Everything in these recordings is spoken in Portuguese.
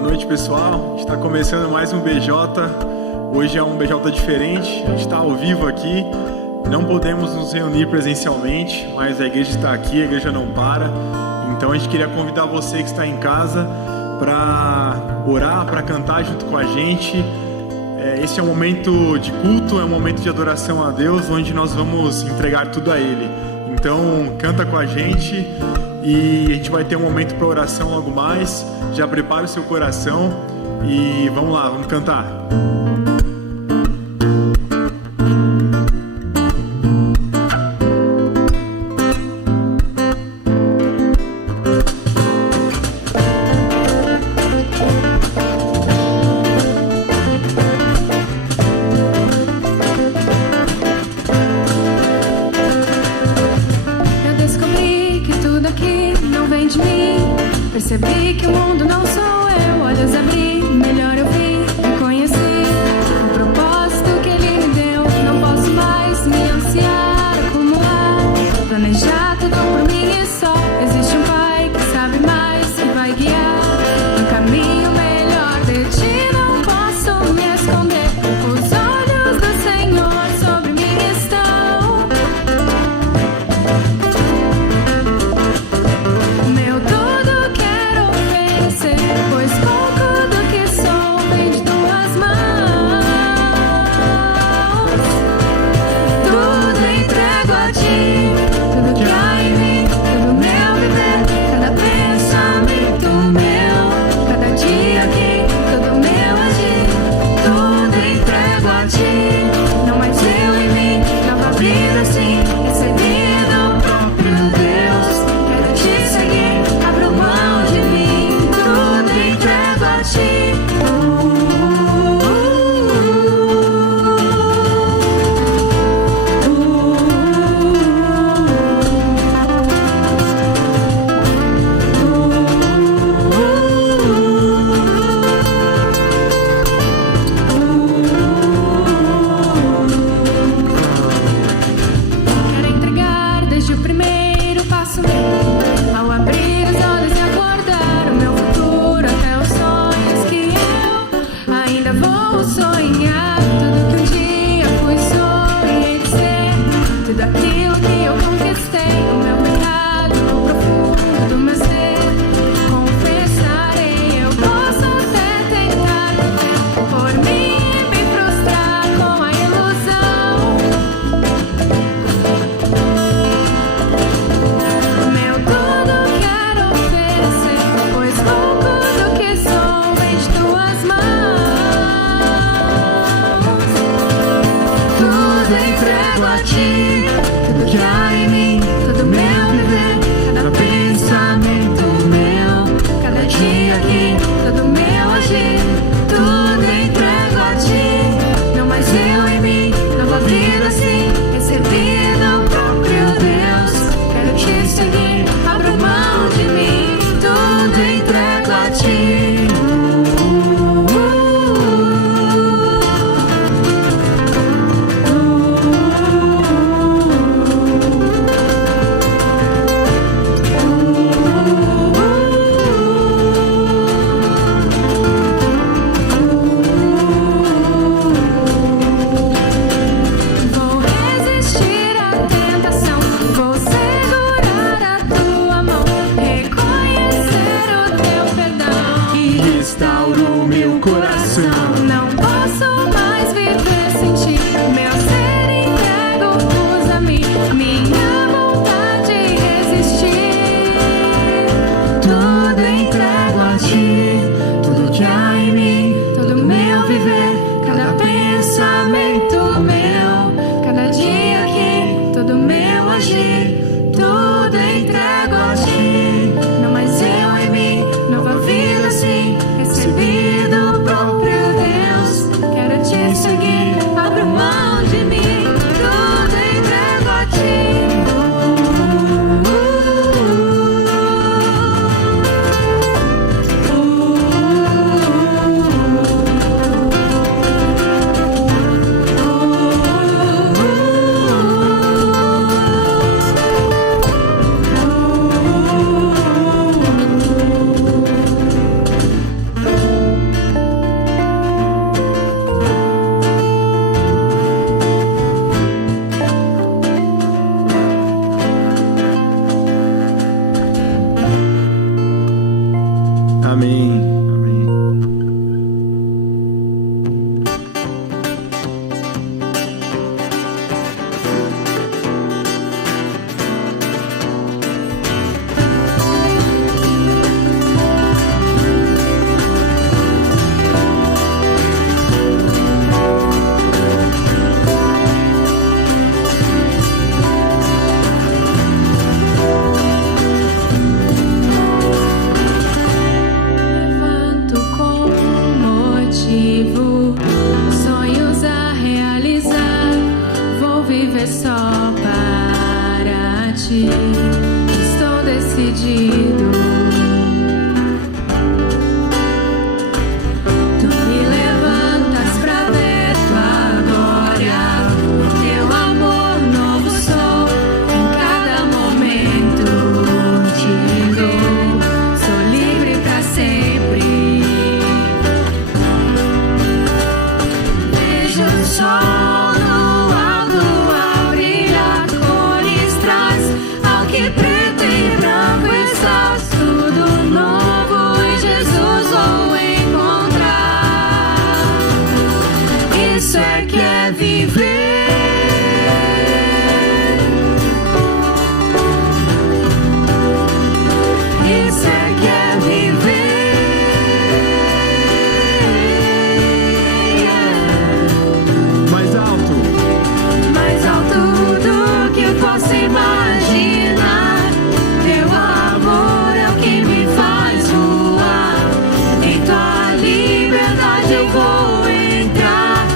Boa noite, pessoal. A gente está começando mais um BJ. Hoje é um BJ diferente. A gente está ao vivo aqui. Não podemos nos reunir presencialmente, mas a igreja está aqui, a igreja não para. Então a gente queria convidar você que está em casa para orar, para cantar junto com a gente. Esse é um momento de culto, é um momento de adoração a Deus, onde nós vamos entregar tudo a Ele. Então canta com a gente e a gente vai ter um momento para oração logo mais. Já prepara o seu coração e vamos lá, vamos cantar. Percebi que o mundo não sou eu, olhos abri, melhor eu vi, reconheci o propósito que Ele me deu. Não posso mais me ansiar, acumular, planejar tudo por mim e só. Existe um Pai que sabe mais, que vai guiar um caminho melhor. De ti não posso me esconder, os olhos do Senhor sobre mim estão. Meu tudo quero oferecer, pois pouco do que sou vem de tuas mãos. Tudo entrego a ti, tudo que há em mim, todo meu viver, cada pensamento meu, cada dia aqui, todo meu agir. Tudo entrego a ti, não mais eu em mim, nova vida sim, recebi do próprio Deus. Quero te seguir, abro mão de mim, tudo entrego a ti. Quero entregar desde o primeiro passo meu, ao abrir os olhos e acordar, o meu futuro até os sonhos que eu ainda vou sonhar. Tudo que um dia fui, sonhei de ser, tudo aquilo que eu conquistei, o meu pecado no profundo do meu ser, confessarei. Eu posso até tentar viver por mim e me frustrar com a ilusão. Meu tudo quero oferecer, pois pouco do que sou vem de tuas mãos. Tudo entrego a ti, tudo que há em mim, todo meu viver, cada pensamento meu, cada dia aqui, todo meu agir. Tudo entrego a ti, não mais eu em mim, nova vida sim, recebi do próprio Deus. Quero te seguir, abro mão de mim, tudo entrego a ti. Vou resistir à tentação, vou segurar a estou decidido. Tu me levantas pra ver tua glória, teu amor novo sou em cada momento. Te dou, sou livre pra sempre. Vejo o sol no alto a brilhar, cores traz ao que preto e branco estás. Tudo novo em Jesus vou encontrar. Isso é que é viver. Isso é que é viver. Mais alto. Mais alto do que eu posso imaginar. Teu amor é o que me faz voar. Em tua liberdade eu vou entrar.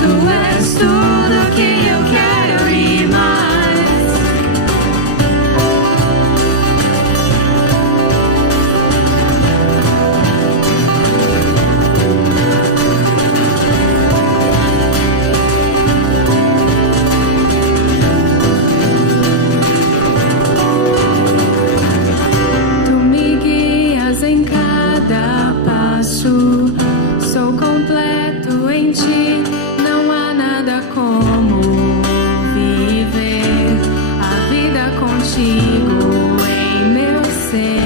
Tu és tudo que eu quero e mais. Tu me guias em cada passo. Sou completo em ti. Não há nada como viver a vida contigo em meu ser.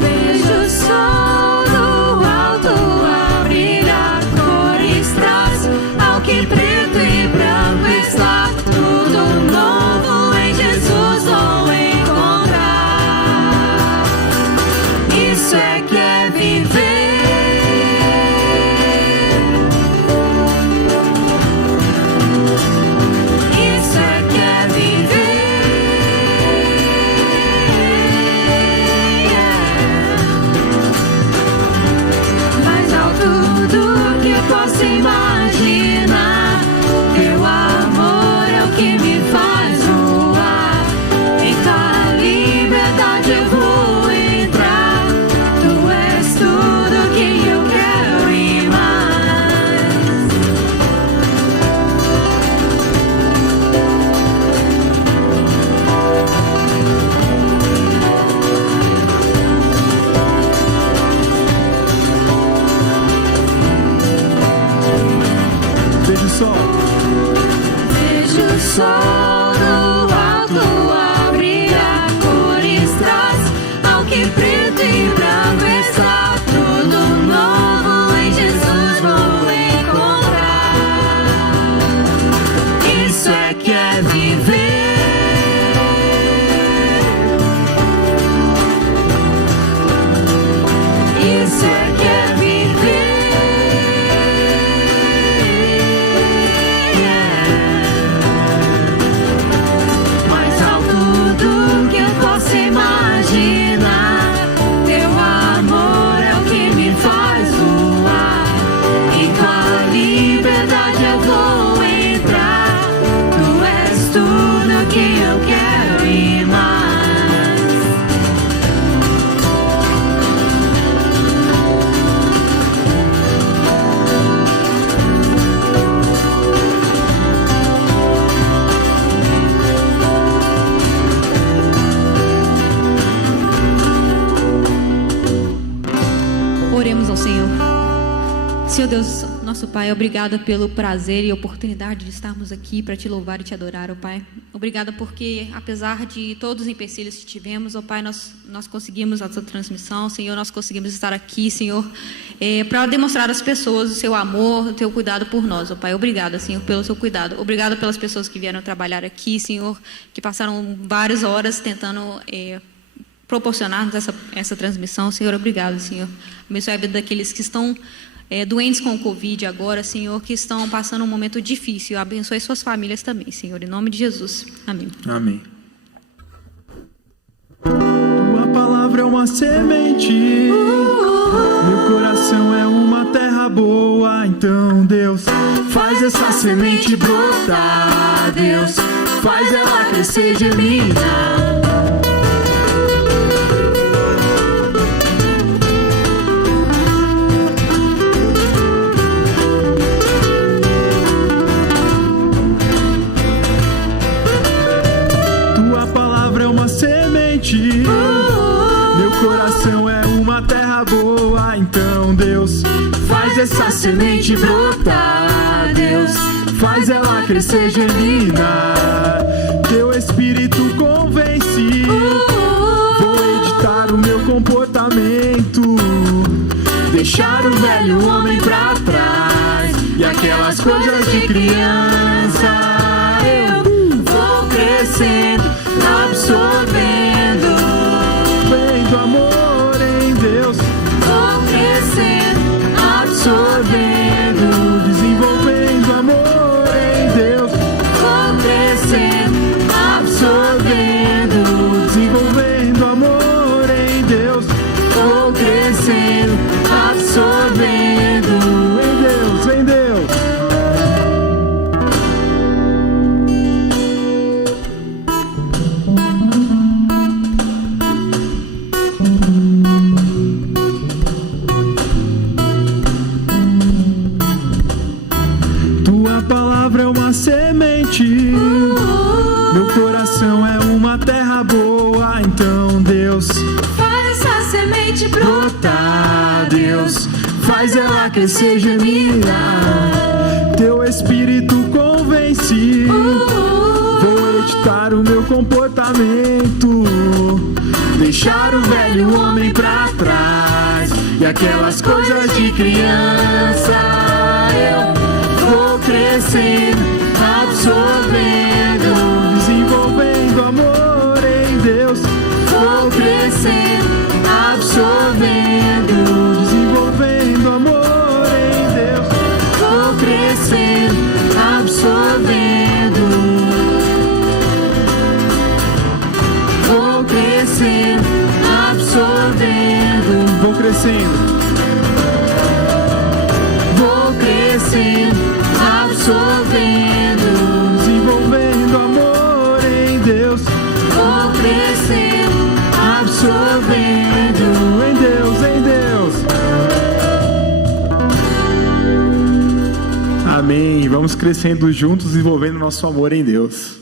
Vejo o sol no alto a brilhar, cores traz ao que preto e branco está. Tudo novo em Jesus vou encontrar. Isso é que é viver. Isso é que é viver. Mais alto do que eu posso imaginar. Teu amor é o que me faz voar. Em tua liberdade eu vou entrar. Tu és tudo que eu quero e mais. Vejo o sol. Vejo o sol no alto a brilhar, cores traz ao que preto e branco está. Tudo novo em Jesus vou encontrar. Isso é que é viver. Isso é que é viver. Mais alto do que eu posso imaginar. Teu amor é o que me faz voar. Em tua liberdade eu vou entrar. Tu és tudo que eu quero e mais. Oremos ao Senhor. Senhor Deus, nosso Pai, obrigada pelo prazer e oportunidade de estarmos aqui para te louvar e te adorar, ó Pai. Obrigada porque, apesar de todos os empecilhos que tivemos, ó Pai, nós conseguimos essa transmissão, Senhor, nós conseguimos estar aqui, Senhor, para demonstrar às pessoas o seu amor, o teu cuidado por nós, ó Pai. Obrigada, Senhor, pelo seu cuidado. Obrigada pelas pessoas que vieram trabalhar aqui, Senhor, que passaram várias horas tentando proporcionar-nos essa transmissão. Senhor, obrigado, Senhor. Abençoe a vida daqueles que estão doentes com o Covid agora, Senhor, que estão passando um momento difícil. Abençoe suas famílias também, Senhor, em nome de Jesus. Amém. Amém. Tua palavra é uma semente, meu coração é uma terra boa. Então, Deus, faz essa semente brotar. Deus, faz ela crescer, germinar. Meu coração é uma terra boa, então Deus faz essa semente brotar. Deus faz ela crescer, germinar. Teu espírito convence. Vou editar o meu comportamento, deixar o velho homem pra trás e aquelas coisas de criança. Eu vou crescendo, absorvendo. Vendo amor em Deus, vou crescendo, absorvendo. Desenvolvendo amor em Deus, vou crescendo, absorvendo. Desenvolvendo amor em Deus, vou crescendo, absorvendo. Em Deus, em Deus. Meu coração é uma terra boa, então Deus faz essa semente brotar. Deus faz ela crescer, germinar. Teu espírito convence. Vou editar o meu comportamento, deixar o velho homem pra trás e aquelas coisas de criança. Eu vou crescendo, absorvendo, desenvolvendo amor em Deus. vou crescendo, absorvendo, desenvolvendo amor em Deus. vou crescendo, absorvendo, vou crescendo, absorvendo, Vou crescendo, vou crescendo, absorvendo, desenvolvendo amor em Deus. vou crescendo, absorvendo. Em Deus, em Deus. Amém. Vamos crescendo juntos, desenvolvendo nosso amor em Deus.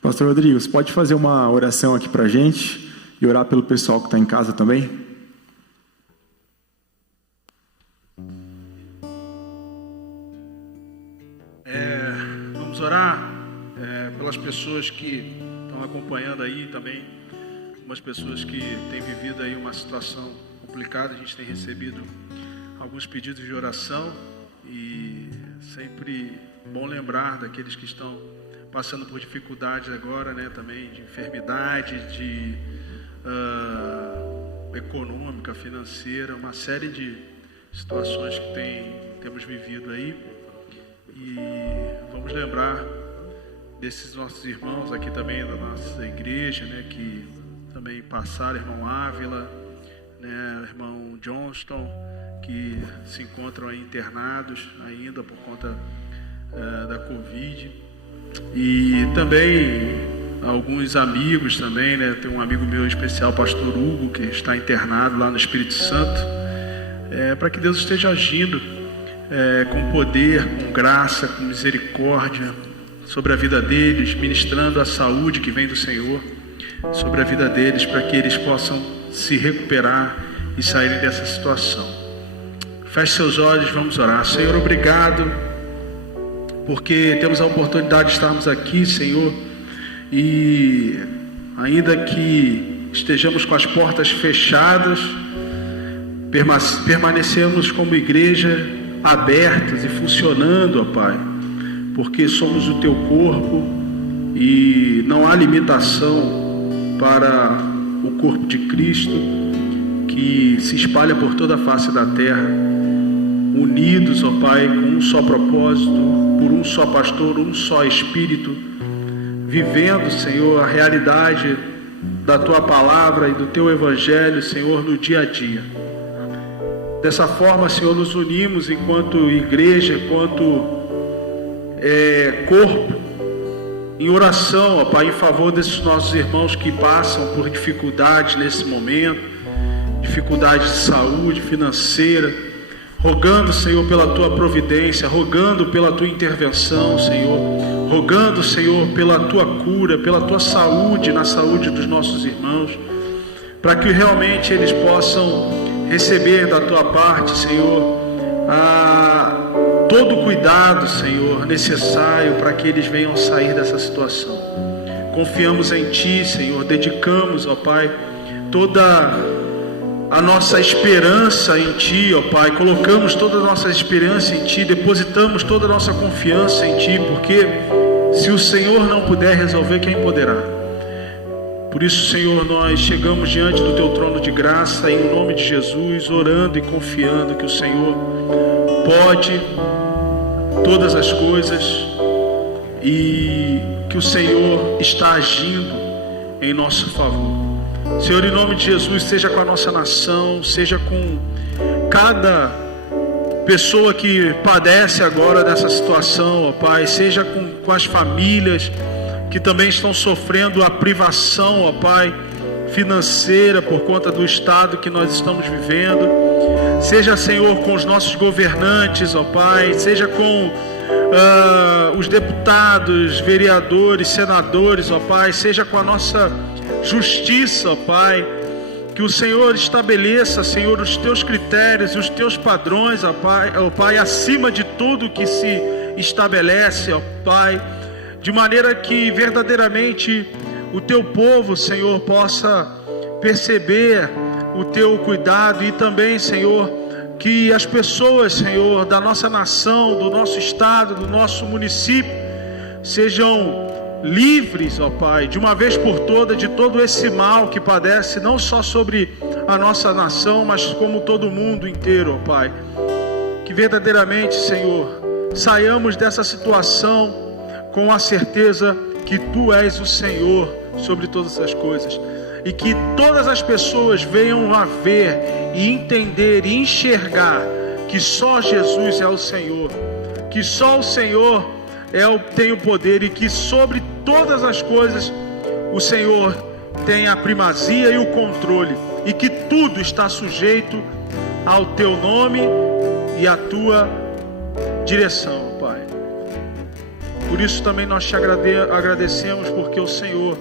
Pastor Rodrigo, você pode fazer uma oração aqui pra gente e orar pelo pessoal que está em casa também? Vamos orar pelas pessoas que estão acompanhando aí também, umas pessoas que têm vivido aí uma situação complicada. A gente tem recebido alguns pedidos de oração e sempre bom lembrar daqueles que estão passando por dificuldades agora, né, também de enfermidade, de econômica, financeira, uma série de situações que temos vivido aí. E vamos lembrar desses nossos irmãos aqui também da nossa igreja, né, que também passaram, irmão Ávila, né, irmão Johnston, que se encontram aí internados ainda por conta da Covid. E também alguns amigos também, né, tem um amigo meu especial, pastor Hugo, que está internado lá no Espírito Santo, para que Deus esteja agindo com poder, com graça, com misericórdia sobre a vida deles, ministrando a saúde que vem do Senhor sobre a vida deles, para que eles possam se recuperar e saírem dessa situação. Feche seus olhos, vamos orar. Senhor, obrigado, porque temos a oportunidade de estarmos aqui, Senhor, e ainda que estejamos com as portas fechadas, permanecemos como igreja abertos e funcionando, ó Pai, porque somos o Teu corpo e não há limitação para o corpo de Cristo, que se espalha por toda a face da terra, unidos, ó Pai, com um só propósito, por um só pastor, um só Espírito, vivendo, Senhor, a realidade da Tua palavra e do Teu Evangelho, Senhor, no dia a dia. Dessa forma, Senhor, nos unimos enquanto igreja, enquanto corpo, em oração, ó Pai, em favor desses nossos irmãos que passam por dificuldades nesse momento, dificuldade de saúde, financeira, rogando, Senhor, pela Tua providência, rogando pela Tua intervenção, Senhor, rogando, Senhor, pela Tua cura, pela Tua saúde, na saúde dos nossos irmãos, para que realmente eles possam receber da Tua parte, Senhor, todo o cuidado, Senhor, necessário para que eles venham sair dessa situação. Confiamos em Ti, Senhor, dedicamos, ó Pai, toda a nossa esperança em Ti, ó Pai, colocamos toda a nossa esperança em Ti, depositamos toda a nossa confiança em Ti, porque se o Senhor não puder resolver, quem poderá? Por isso, Senhor, nós chegamos diante do Teu trono de graça, em nome de Jesus, orando e confiando que o Senhor pode todas as coisas e que o Senhor está agindo em nosso favor. Senhor, em nome de Jesus, seja com a nossa nação, seja com cada pessoa que padece agora dessa situação, ó Pai, seja com as famílias que também estão sofrendo a privação, ó Pai, financeira por conta do estado que nós estamos vivendo. Seja, Senhor, com os nossos governantes, ó Pai, seja com os deputados, vereadores, senadores, ó Pai, seja com a nossa justiça, ó Pai, que o Senhor estabeleça, Senhor, os Teus critérios e os Teus padrões, ó Pai, acima de tudo que se estabelece, ó Pai, de maneira que verdadeiramente o Teu povo, Senhor, possa perceber o Teu cuidado e também, Senhor, que as pessoas, Senhor, da nossa nação, do nosso estado, do nosso município, sejam livres, ó Pai, de uma vez por todas, de todo esse mal que padece, não só sobre a nossa nação, mas como todo mundo inteiro, ó Pai. Que verdadeiramente, Senhor, saiamos dessa situação com a certeza que Tu és o Senhor sobre todas as coisas. E que todas as pessoas venham a ver e entender e enxergar que só Jesus é o Senhor, que só o Senhor tem o poder e que sobre todas as coisas o Senhor tem a primazia e o controle e que tudo está sujeito ao Teu nome e à Tua direção, Pai. Por isso também nós te agradecemos porque o Senhor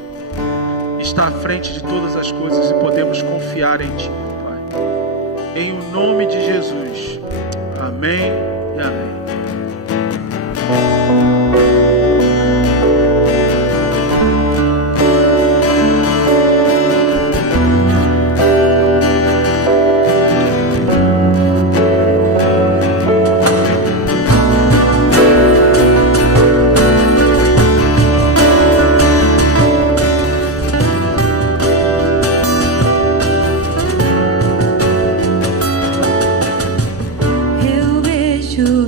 está à frente de todas as coisas e podemos confiar em Ti, Pai. Em o nome de Jesus. Amém e amém. Eu vejo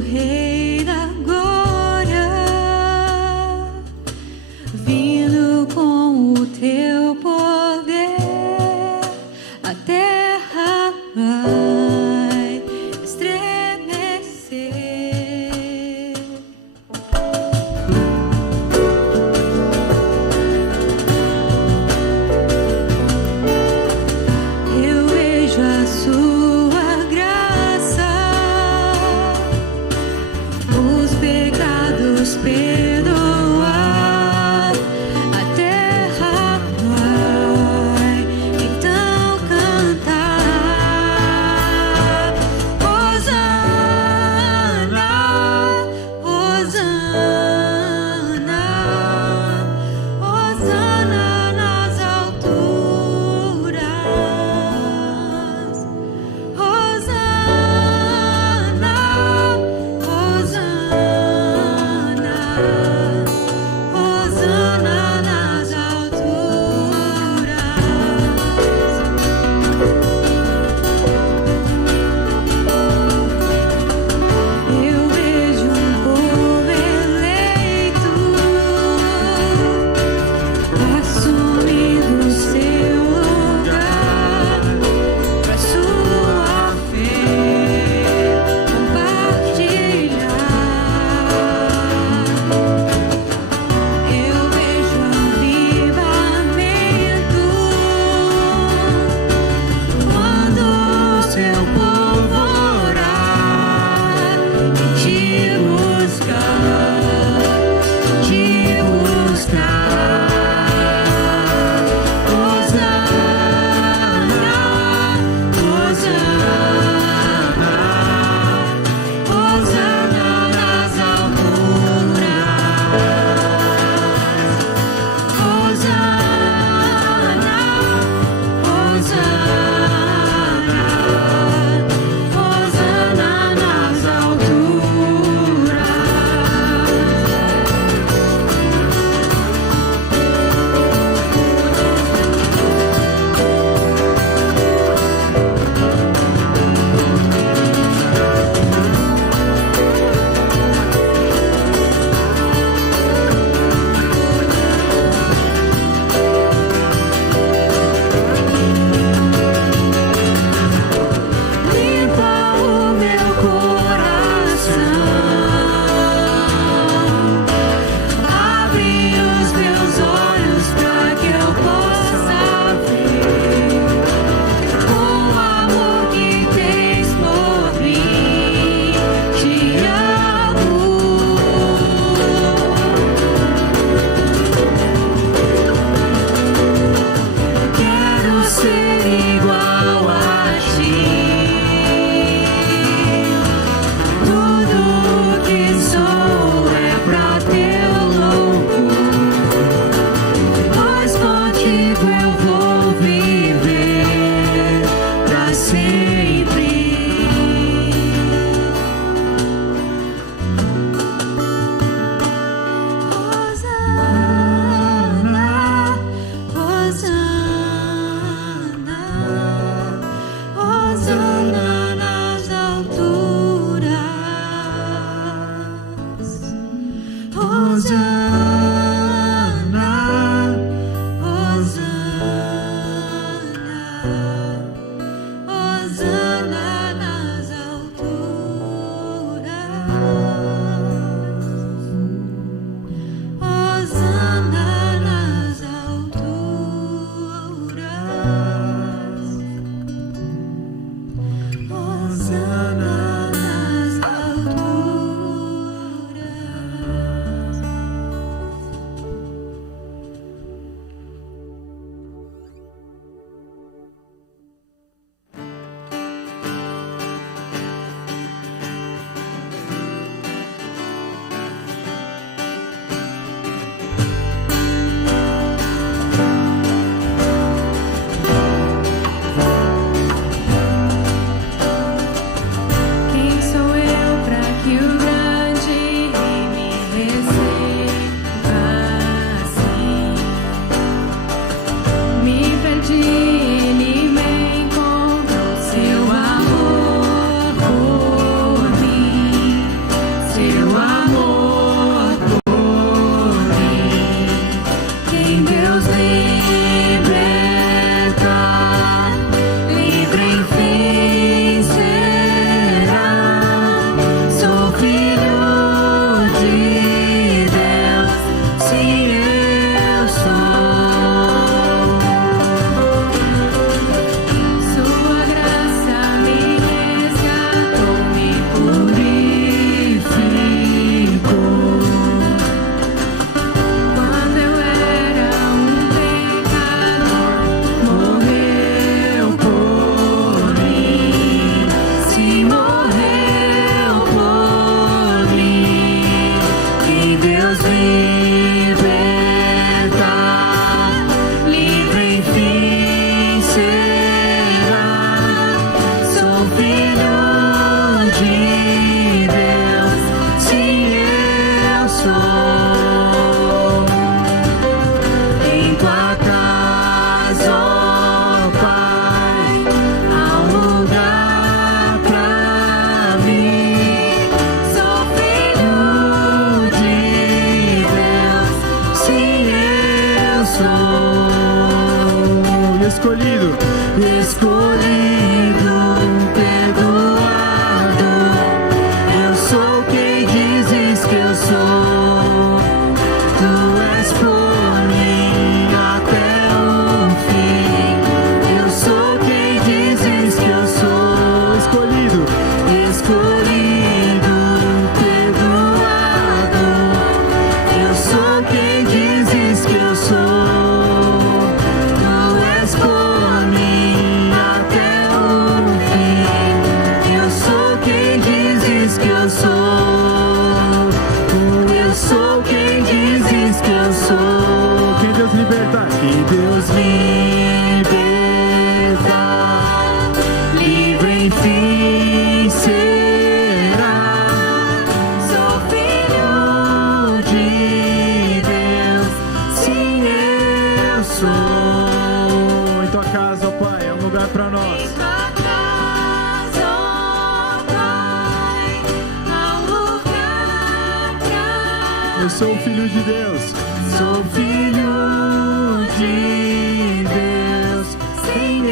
Eu sou filho de Deus. Sou filho de Deus. Sim,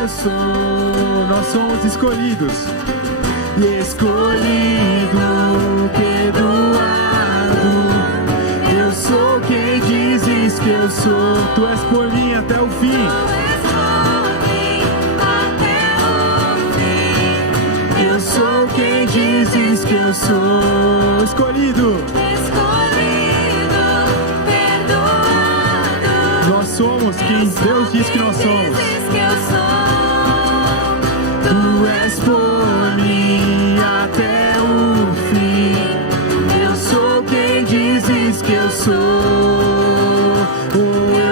eu sou. Nós somos escolhidos. E escolhido, perdoado. Eu sou quem dizes que eu sou. Tu és por mim até o fim. Eu sou quem dizes que eu sou. Escolhido. Escolhido, perdoado. Nós somos quem Deus diz que nós somos. Tu és por mim até o fim. Eu sou quem dizes que eu sou.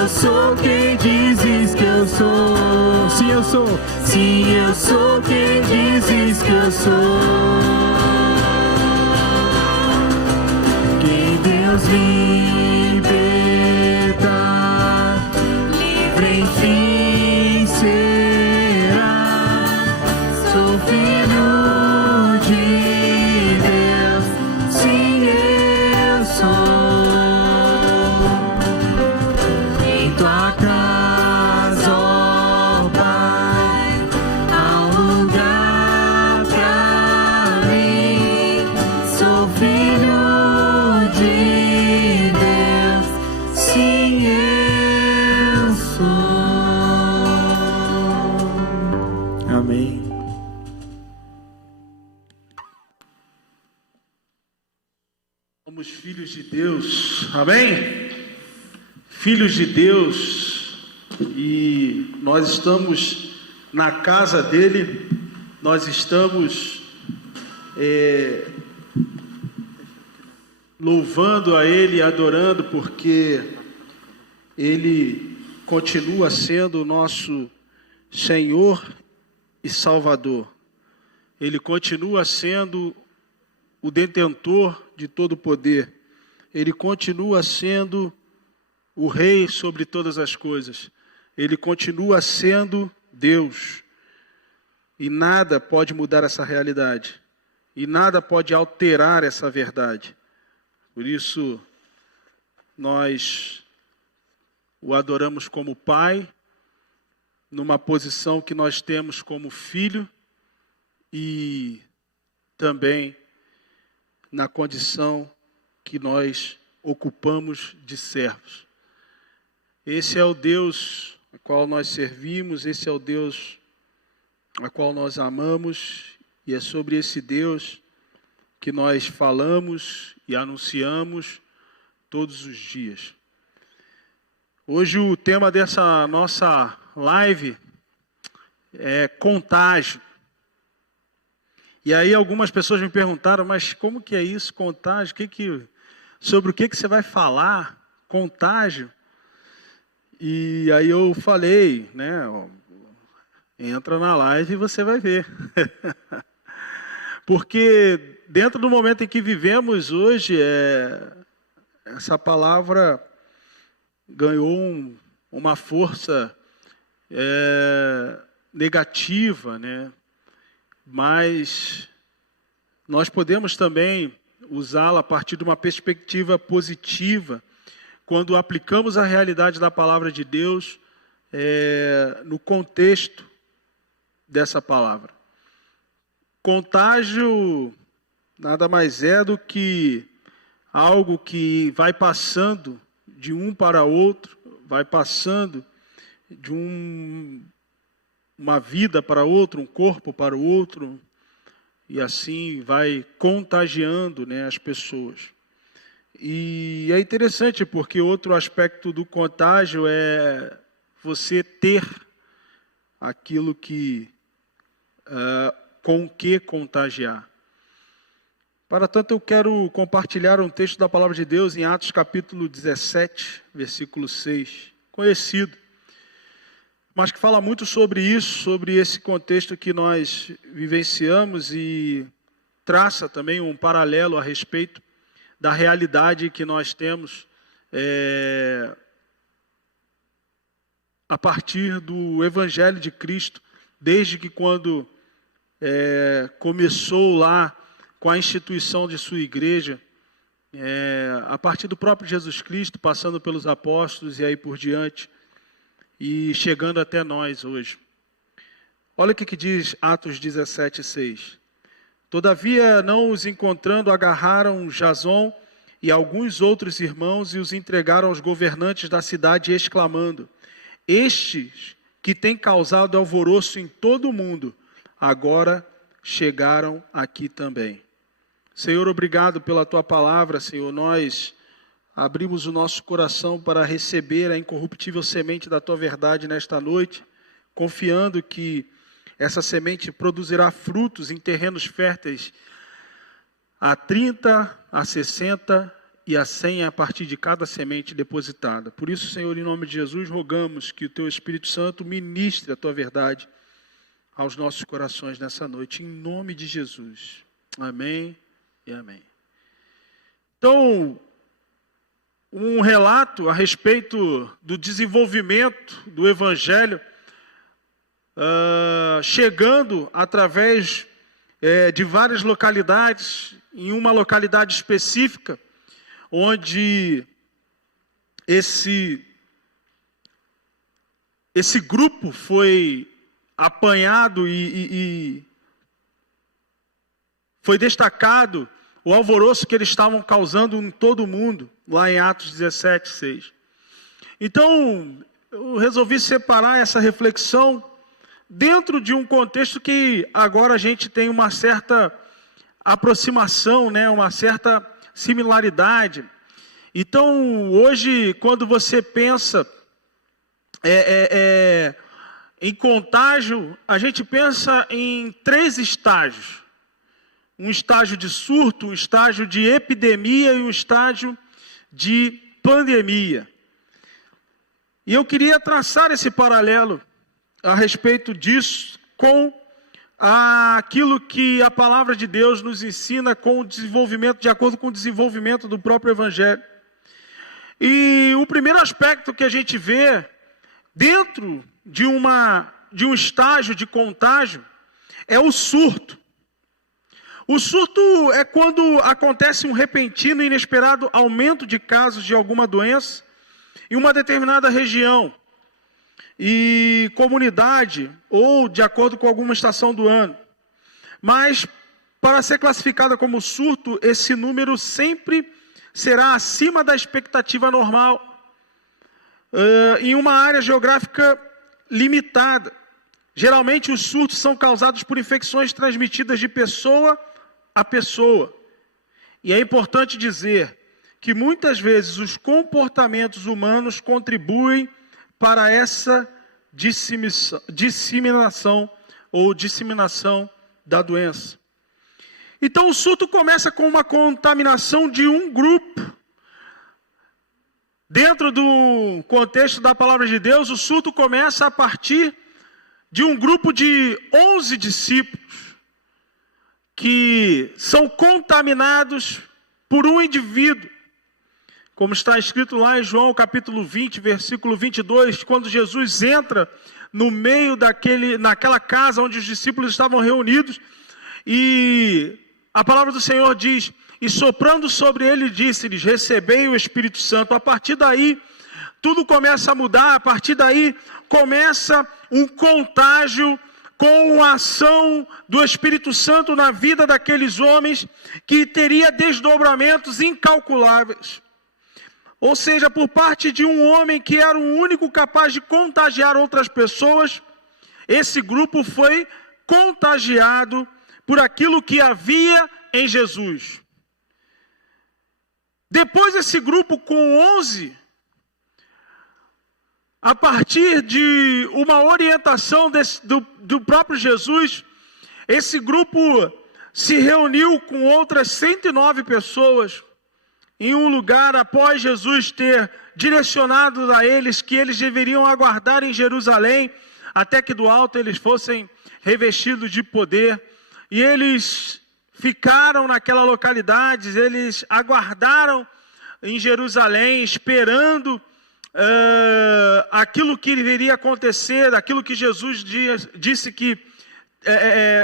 Eu sou quem dizes que eu sou. Sim, eu sou. Sim, eu sou quem dizes que eu sou. Quem Deus liberta, livre enfim será. Sou filho de Deus, sim, eu sou. de Deus, sim, eu sou. Amém. Somos filhos de Deus, amém? Filhos de Deus, e nós estamos na casa dele, nós estamos louvando a ele, adorando, porque ele continua sendo o nosso Senhor e Salvador. Ele continua sendo o detentor de todo o poder. Ele continua sendo o Rei sobre todas as coisas. Ele continua sendo Deus. E nada pode mudar essa realidade. E nada pode alterar essa verdade. Por isso, nós o adoramos como Pai, numa posição que nós temos como Filho, e também na condição que nós ocupamos de servos. Esse é o Deus a qual nós servimos, esse é o Deus a qual nós amamos, e é sobre esse Deus que nós falamos e anunciamos todos os dias. Hoje o tema dessa nossa live é contágio. E aí algumas pessoas me perguntaram, mas como que é isso, contágio? Sobre o que você vai falar? Contágio? E aí eu falei, né? Entra na live e você vai ver. Porque dentro do momento em que vivemos hoje, essa palavra ganhou uma força negativa, né? Mas nós podemos também usá-la a partir de uma perspectiva positiva, quando aplicamos a realidade da palavra de Deus no contexto dessa palavra. Contágio nada mais é do que algo que vai passando de um para outro, vai passando de uma vida para outra, um corpo para o outro, e assim vai contagiando, né, as pessoas. E é interessante porque outro aspecto do contágio é você ter aquilo com o que contagiar. Para tanto, eu quero compartilhar um texto da palavra de Deus em Atos capítulo 17, versículo 6, conhecido, mas que fala muito sobre isso, sobre esse contexto que nós vivenciamos, e traça também um paralelo a respeito da realidade que nós temos a partir do Evangelho de Cristo, desde que quando começou lá com a instituição de sua igreja, a partir do próprio Jesus Cristo, passando pelos apóstolos e aí por diante, e chegando até nós hoje. Olha o que diz Atos 17, 6. Todavia, não os encontrando, agarraram Jason e alguns outros irmãos e os entregaram aos governantes da cidade, exclamando: estes que têm causado alvoroço em todo o mundo, agora chegaram aqui também. Senhor, obrigado pela Tua palavra, Senhor. Nós abrimos o nosso coração para receber a incorruptível semente da Tua verdade nesta noite, confiando que essa semente produzirá frutos em terrenos férteis a 30, a 60 e a 100 a partir de cada semente depositada. Por isso, Senhor, em nome de Jesus, rogamos que o Teu Espírito Santo ministre a Tua verdade aos nossos corações nessa noite, em nome de Jesus. Amém e amém. Então, um relato a respeito do desenvolvimento do Evangelho, chegando através de várias localidades, em uma localidade específica, onde esse grupo foi apanhado e foi destacado o alvoroço que eles estavam causando em todo o mundo, lá em Atos 17:6. Então, eu resolvi separar essa reflexão dentro de um contexto que agora a gente tem uma certa aproximação, né, uma certa similaridade. Então, hoje, quando você pensa em contágio, a gente pensa em 3 estágios. Um estágio de surto, um estágio de epidemia e um estágio de pandemia. E eu queria traçar esse paralelo a respeito disso com aquilo que a palavra de Deus nos ensina com o desenvolvimento, de acordo com o desenvolvimento do próprio Evangelho. E o primeiro aspecto que a gente vê dentro de um estágio de contágio é o surto. O surto é quando acontece um repentino e inesperado aumento de casos de alguma doença em uma determinada região e comunidade, ou de acordo com alguma estação do ano. Mas, para ser classificada como surto, esse número sempre será acima da expectativa normal, em uma área geográfica limitada. Geralmente, os surtos são causados por infecções transmitidas de pessoa a pessoa. E é importante dizer que muitas vezes os comportamentos humanos contribuem para essa disseminação da doença. Então o surto começa com uma contaminação de um grupo. Dentro do contexto da palavra de Deus, o surto começa a partir de um grupo de 11 discípulos que são contaminados por um indivíduo. Como está escrito lá em João capítulo 20, versículo 22, quando Jesus entra no meio naquela casa onde os discípulos estavam reunidos, e a palavra do Senhor diz, e soprando sobre ele, disse-lhes, recebei o Espírito Santo. A partir daí, tudo começa a mudar, a partir daí começa um contágio com a ação do Espírito Santo na vida daqueles homens, que teria desdobramentos incalculáveis. Ou seja, por parte de um homem que era o único capaz de contagiar outras pessoas, esse grupo foi contagiado por aquilo que havia em Jesus. Depois esse grupo com 11, a partir de uma orientação do próprio Jesus, esse grupo se reuniu com outras 109 pessoas, em um lugar após Jesus ter direcionado a eles que eles deveriam aguardar em Jerusalém, até que do alto eles fossem revestidos de poder. E eles ficaram naquela localidade, eles aguardaram em Jerusalém, esperando aquilo que viria a acontecer, aquilo que Jesus disse que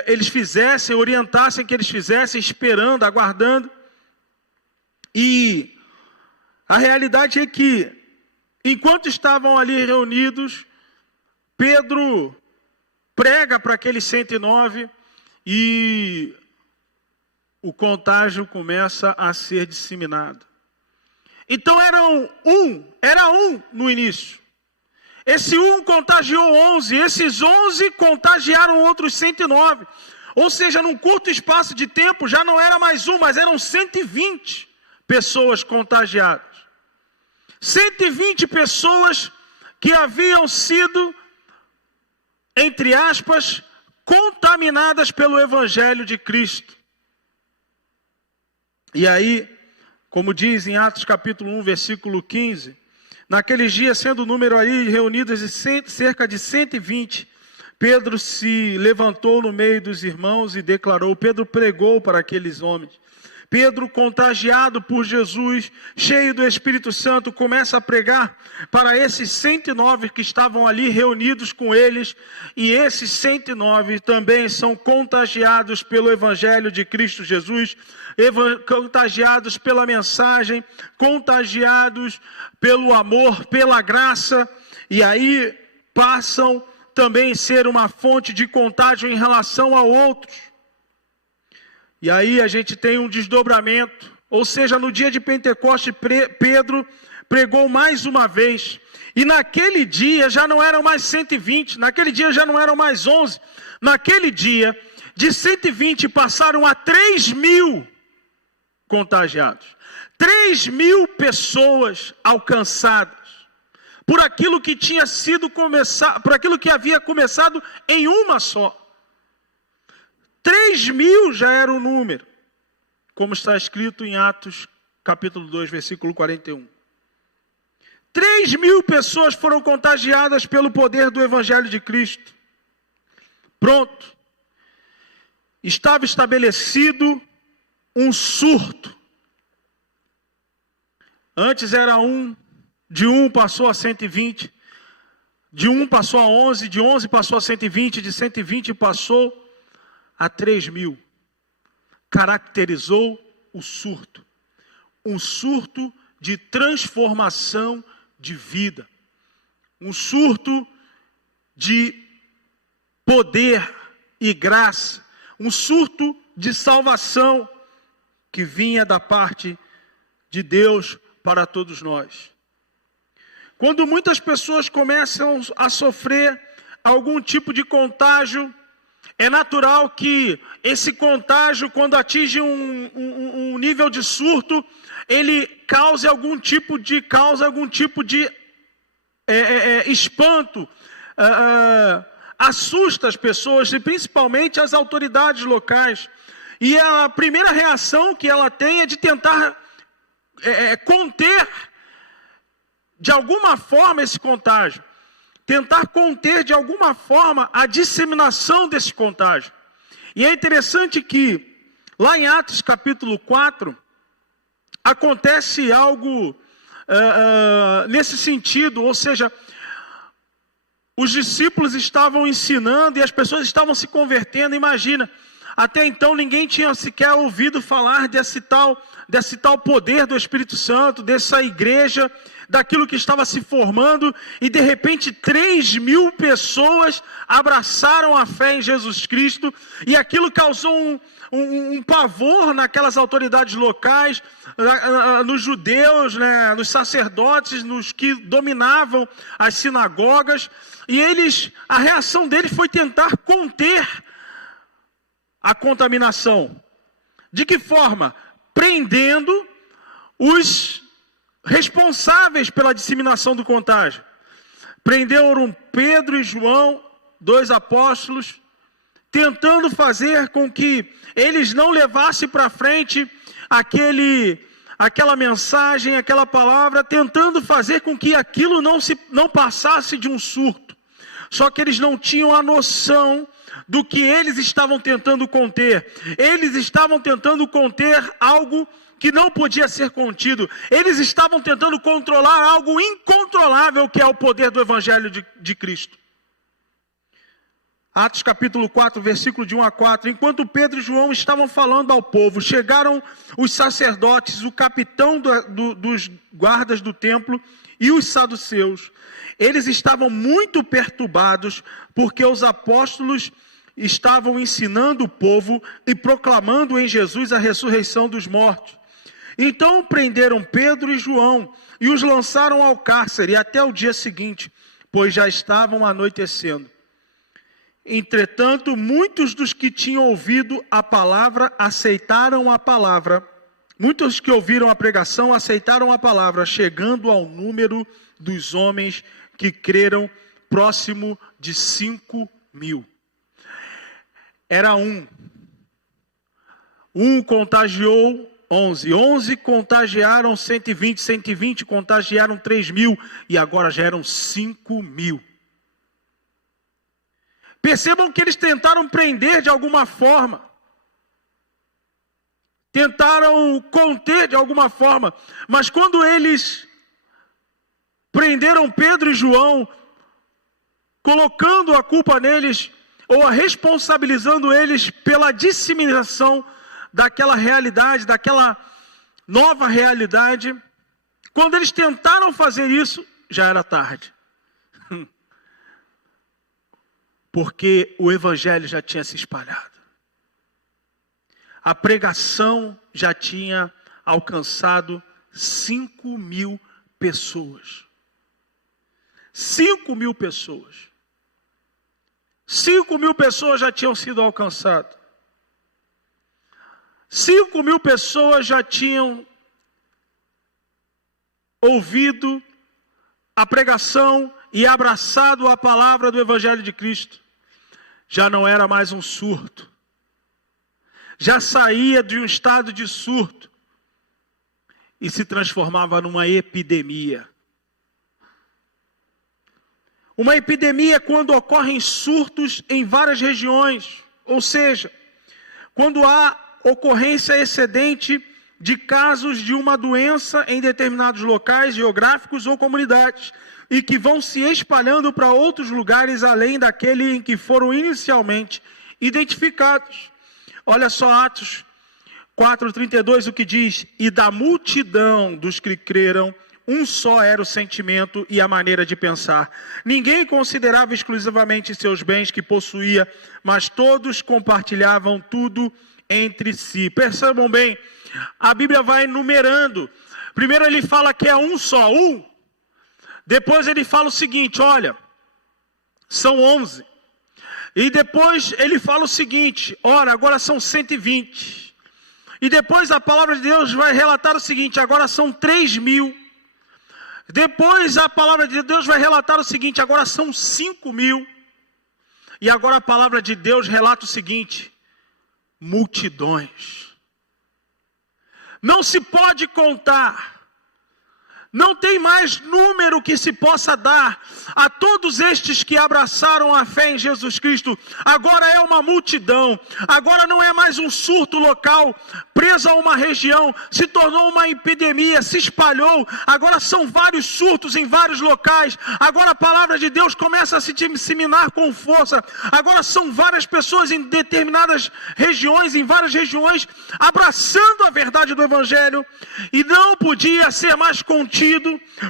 eles fizessem, orientassem que eles fizessem, esperando, aguardando. E a realidade é que, enquanto estavam ali reunidos, Pedro prega para aqueles 109 e o contágio começa a ser disseminado. Então era um no início. Esse um contagiou 11, esses 11 contagiaram outros 109. Ou seja, num curto espaço de tempo já não era mais um, mas eram 120 pessoas contagiadas. 120 pessoas que haviam sido, entre aspas, contaminadas pelo Evangelho de Cristo. E aí, como diz em Atos capítulo 1, versículo 15, naqueles dias, sendo o número ali reunidos de cerca de 120, Pedro se levantou no meio dos irmãos e declarou, Pedro pregou para aqueles homens. Pedro, contagiado por Jesus, cheio do Espírito Santo, começa a pregar para esses 109 que estavam ali reunidos com eles, e esses 109 também são contagiados pelo Evangelho de Cristo Jesus, contagiados pela mensagem, contagiados pelo amor, pela graça, e aí passam também a ser uma fonte de contágio em relação a outros. E aí a gente tem um desdobramento, ou seja, no dia de Pentecostes, Pedro pregou mais uma vez. E naquele dia já não eram mais 120, naquele dia já não eram mais 11. Naquele dia, de 120 passaram a 3.000 contagiados. 3.000 pessoas alcançadas por aquilo que tinha sido começado, por aquilo que havia começado em uma só. 3.000 já era o número, como está escrito em Atos capítulo 2, versículo 41. 3.000 pessoas foram contagiadas pelo poder do Evangelho de Cristo. Pronto. Estava estabelecido um surto. Antes era de 1 passou a 120, de 1 passou a 11, de 11 passou a 120, de 120 passou a 3.000. Caracterizou o surto. Um surto de transformação de vida. Um surto de poder e graça. Um surto de salvação que vinha da parte de Deus para todos nós. Quando muitas pessoas começam a sofrer algum tipo de contágio, é natural que esse contágio, quando atinge um nível de surto, ele cause algum tipo de espanto, assusta as pessoas e principalmente as autoridades locais. E a primeira reação que ela tem é de tentar conter de alguma forma esse contágio. Tentar conter de alguma forma a disseminação desse contágio. E é interessante que lá em Atos capítulo 4, acontece algo nesse sentido, ou seja, os discípulos estavam ensinando e as pessoas estavam se convertendo. Imagina, até então ninguém tinha sequer ouvido falar desse tal poder do Espírito Santo, dessa igreja, daquilo que estava se formando, e de repente 3.000 pessoas abraçaram a fé em Jesus Cristo, e aquilo causou um pavor naquelas autoridades locais, nos judeus, né, nos sacerdotes, nos que dominavam as sinagogas, e a reação deles foi tentar conter a contaminação. De que forma? Prendendo os responsáveis pela disseminação do contágio. Prenderam Pedro e João, 2 apóstolos, tentando fazer com que eles não levassem para frente aquela mensagem, aquela palavra, tentando fazer com que aquilo não passasse de um surto. Só que eles não tinham a noção do que eles estavam tentando conter. Eles estavam tentando conter algo que não podia ser contido. Eles estavam tentando controlar algo incontrolável, que é o poder do Evangelho de Cristo. Atos capítulo 4, versículo de 1 a 4. Enquanto Pedro e João estavam falando ao povo, chegaram os sacerdotes, o capitão dos guardas do templo e os saduceus. Eles estavam muito perturbados, porque os apóstolos estavam ensinando o povo e proclamando em Jesus a ressurreição dos mortos. Então prenderam Pedro e João e os lançaram ao cárcere até o dia seguinte, pois já estavam anoitecendo. Entretanto, muitos dos que tinham ouvido a palavra aceitaram a palavra. Muitos que ouviram a pregação aceitaram a palavra, chegando ao número dos homens que creram, próximo de 5.000. Era um contagiou 11, 11 contagiaram 120, 120 contagiaram 3.000 e agora já eram 5.000. Percebam que eles tentaram prender de alguma forma, tentaram conter de alguma forma, mas quando eles prenderam Pedro e João, colocando a culpa neles, ou responsabilizando eles pela disseminação daquela realidade, daquela nova realidade, quando eles tentaram fazer isso, já era tarde. Porque o Evangelho já tinha se espalhado. a pregação já tinha alcançado 5.000 pessoas. 5.000 pessoas. 5.000 pessoas já tinham sido alcançadas. 5.000 pessoas já tinham ouvido a pregação e abraçado a palavra do Evangelho de Cristo. Já não era mais um surto. Já saía de um estado de surto e se transformava numa epidemia. Uma epidemia é quando ocorrem surtos em várias regiões, ou seja, quando há ocorrência excedente de casos de uma doença em determinados locais geográficos ou comunidades, e que vão se espalhando para outros lugares além daquele em que foram inicialmente identificados. Olha só Atos 4:32, o que diz: e da multidão dos que creram, um só era o sentimento e a maneira de pensar. Ninguém considerava exclusivamente seus bens que possuía, mas todos compartilhavam tudo entre si. Percebam bem, a Bíblia vai numerando. Primeiro ele fala que é um só, um. Depois ele fala o seguinte, olha, são 11. E depois ele fala o seguinte, ora, agora são 120. E depois a palavra de Deus vai relatar o seguinte, agora são 3.000. Depois a palavra de Deus vai relatar o seguinte, agora são 5.000. E agora a palavra de Deus relata o seguinte, multidões. Não se pode contar. Não tem mais número que se possa dar a todos estes que abraçaram a fé em Jesus Cristo. Agora é uma multidão, agora não é mais um surto local, preso a uma região, se tornou uma epidemia, se espalhou, agora são vários surtos em vários locais, agora a palavra de Deus começa a se disseminar com força, agora são várias pessoas em determinadas regiões, em várias regiões, abraçando a verdade do Evangelho, e não podia ser mais contido,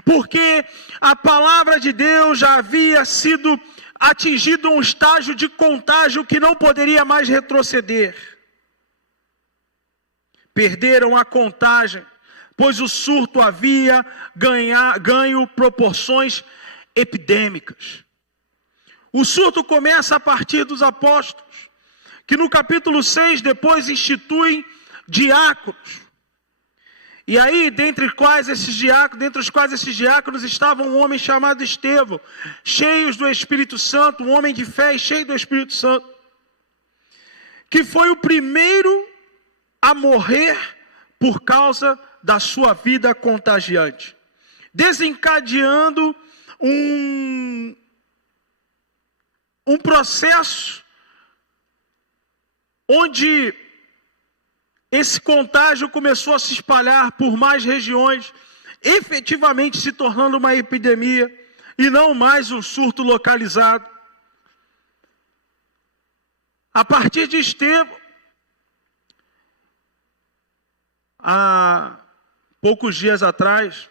porque a palavra de Deus já havia sido atingido um estágio de contágio que não poderia mais retroceder. Perderam a contagem, pois o surto havia ganho proporções epidêmicas. O surto começa a partir dos apóstolos, que no capítulo 6 depois instituem diáconos. E aí, dentre os quais esses diáconos estavam um homem chamado Estevão, cheios do Espírito Santo, um homem de fé e cheio do Espírito Santo, que foi o primeiro a morrer por causa da sua vida contagiante, desencadeando um processo onde esse contágio começou a se espalhar por mais regiões, efetivamente se tornando uma epidemia e não mais um surto localizado. A partir de Estevão, há poucos dias atrás,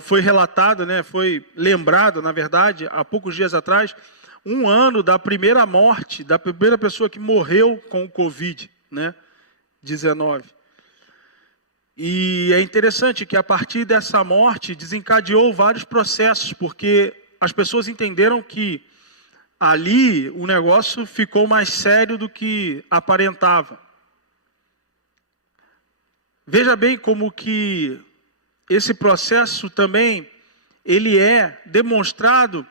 foi relatado, foi lembrado, na verdade, há poucos dias atrás, 1 ano da primeira morte, da primeira pessoa que morreu com o Covid-19. E é interessante que a partir dessa morte desencadeou vários processos, porque as pessoas entenderam que ali o negócio ficou mais sério do que aparentava. Veja bem como que esse processo também, ele é demonstrado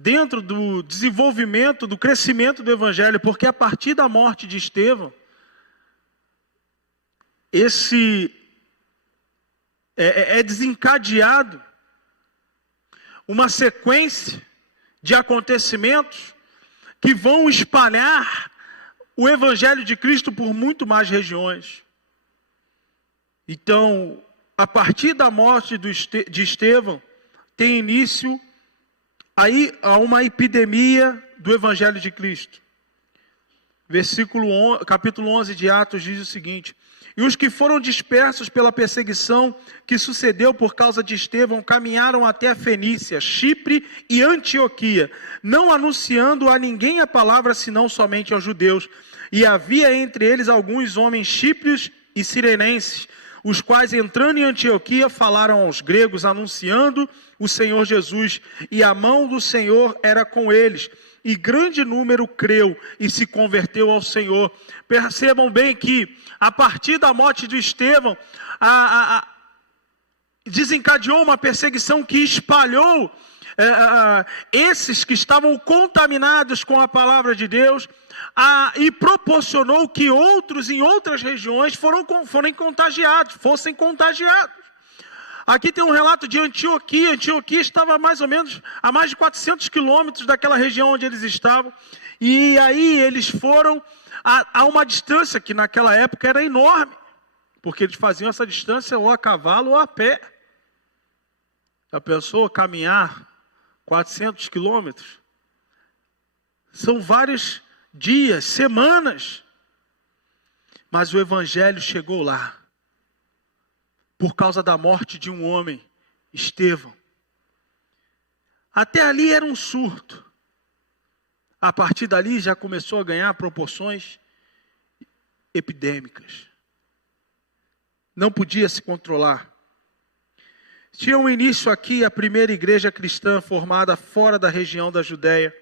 dentro do desenvolvimento, do crescimento do Evangelho, porque a partir da morte de Estevão, é desencadeado uma sequência de acontecimentos que vão espalhar o Evangelho de Cristo por muito mais regiões. Então, a partir da morte de Estevão, tem início aí há uma epidemia do Evangelho de Cristo. capítulo 11 de Atos diz o seguinte: e os que foram dispersos pela perseguição que sucedeu por causa de Estevão caminharam até a Fenícia, Chipre e Antioquia, não anunciando a ninguém a palavra senão somente aos judeus. E havia entre eles alguns homens chíprios e cirenenses, os quais, entrando em Antioquia, falaram aos gregos, anunciando o Senhor Jesus, e a mão do Senhor era com eles, e grande número creu e se converteu ao Senhor. Percebam bem que, a partir da morte de Estevão, desencadeou uma perseguição que espalhou esses que estavam contaminados com a palavra de Deus, e proporcionou que outros em outras regiões fossem contagiados. Aqui tem um relato de Antioquia. Antioquia estava mais ou menos a mais de 400 quilômetros daquela região onde eles estavam. E aí eles foram a uma distância que naquela época era enorme, porque eles faziam essa distância ou a cavalo ou a pé. Já pensou caminhar 400 quilômetros? São vários dias, semanas. Mas o evangelho chegou lá por causa da morte de um homem, Estevão. Até ali era um surto. A partir dali já começou a ganhar proporções epidêmicas. Não podia se controlar. Tinha um início aqui a primeira igreja cristã formada fora da região da Judéia.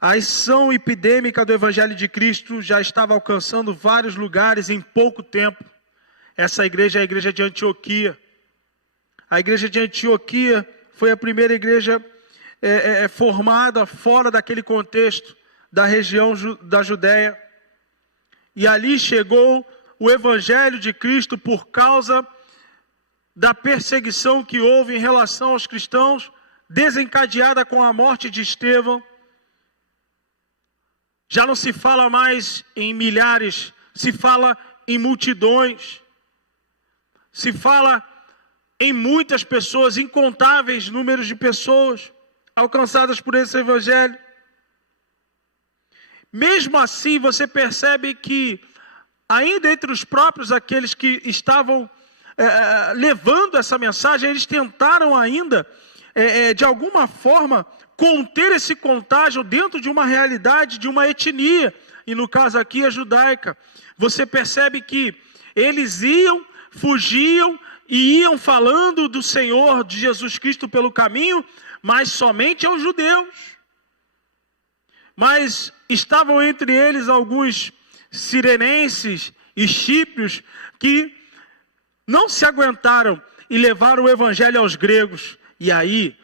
A ação epidêmica do Evangelho de Cristo já estava alcançando vários lugares em pouco tempo. Essa igreja é a igreja de Antioquia. A igreja de Antioquia foi a primeira igreja formada fora daquele contexto da região da Judéia. E ali chegou o Evangelho de Cristo por causa da perseguição que houve em relação aos cristãos, desencadeada com a morte de Estevão. Já não se fala mais em milhares, se fala em multidões. Se fala em muitas pessoas, incontáveis números de pessoas alcançadas por esse evangelho. Mesmo assim, você percebe que ainda entre os próprios, aqueles que estavam levando essa mensagem, eles tentaram ainda, de alguma forma, conter esse contágio dentro de uma realidade, de uma etnia, e no caso aqui a judaica. Você percebe que eles fugiam e iam falando do Senhor, de Jesus Cristo pelo caminho, mas somente aos judeus. Mas estavam entre eles alguns cirenenses e chíprios que não se aguentaram e levaram o evangelho aos gregos. E aí,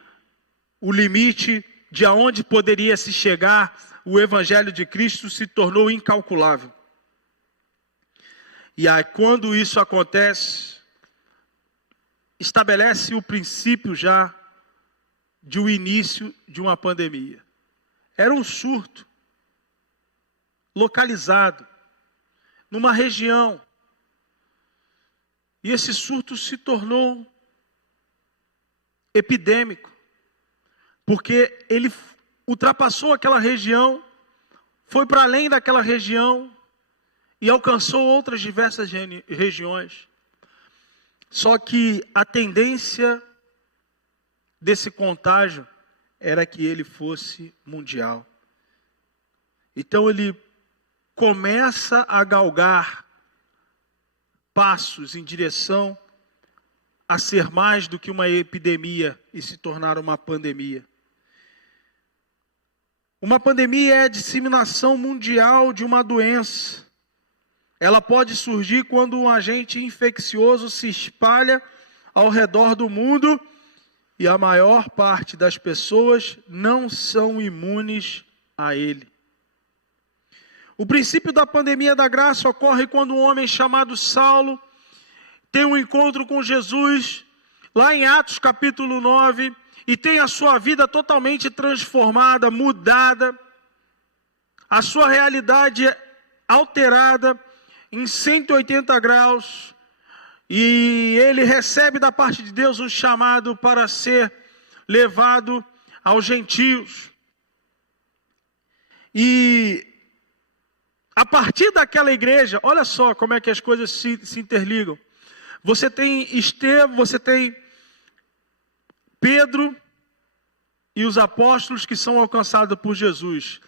o limite de aonde poderia se chegar o evangelho de Cristo se tornou incalculável. E aí, quando isso acontece, estabelece o princípio já de um início de uma pandemia. Era um surto localizado numa região. E esse surto se tornou epidêmico, porque ele ultrapassou aquela região, foi para além daquela região e alcançou outras diversas regiões. Só que a tendência desse contágio era que ele fosse mundial. Então ele começa a galgar passos em direção a ser mais do que uma epidemia e se tornar uma pandemia. Uma pandemia é a disseminação mundial de uma doença. Ela pode surgir quando um agente infeccioso se espalha ao redor do mundo e a maior parte das pessoas não são imunes a ele. O princípio da pandemia da graça ocorre quando um homem chamado Saulo tem um encontro com Jesus, lá em Atos capítulo 9, e tem a sua vida totalmente transformada, mudada, a sua realidade alterada em 180 graus, e ele recebe da parte de Deus um chamado para ser levado aos gentios. E A partir daquela igreja, olha só como é que as coisas se interligam. Você tem Estevão, você tem Pedro e os apóstolos que são alcançados por Jesus.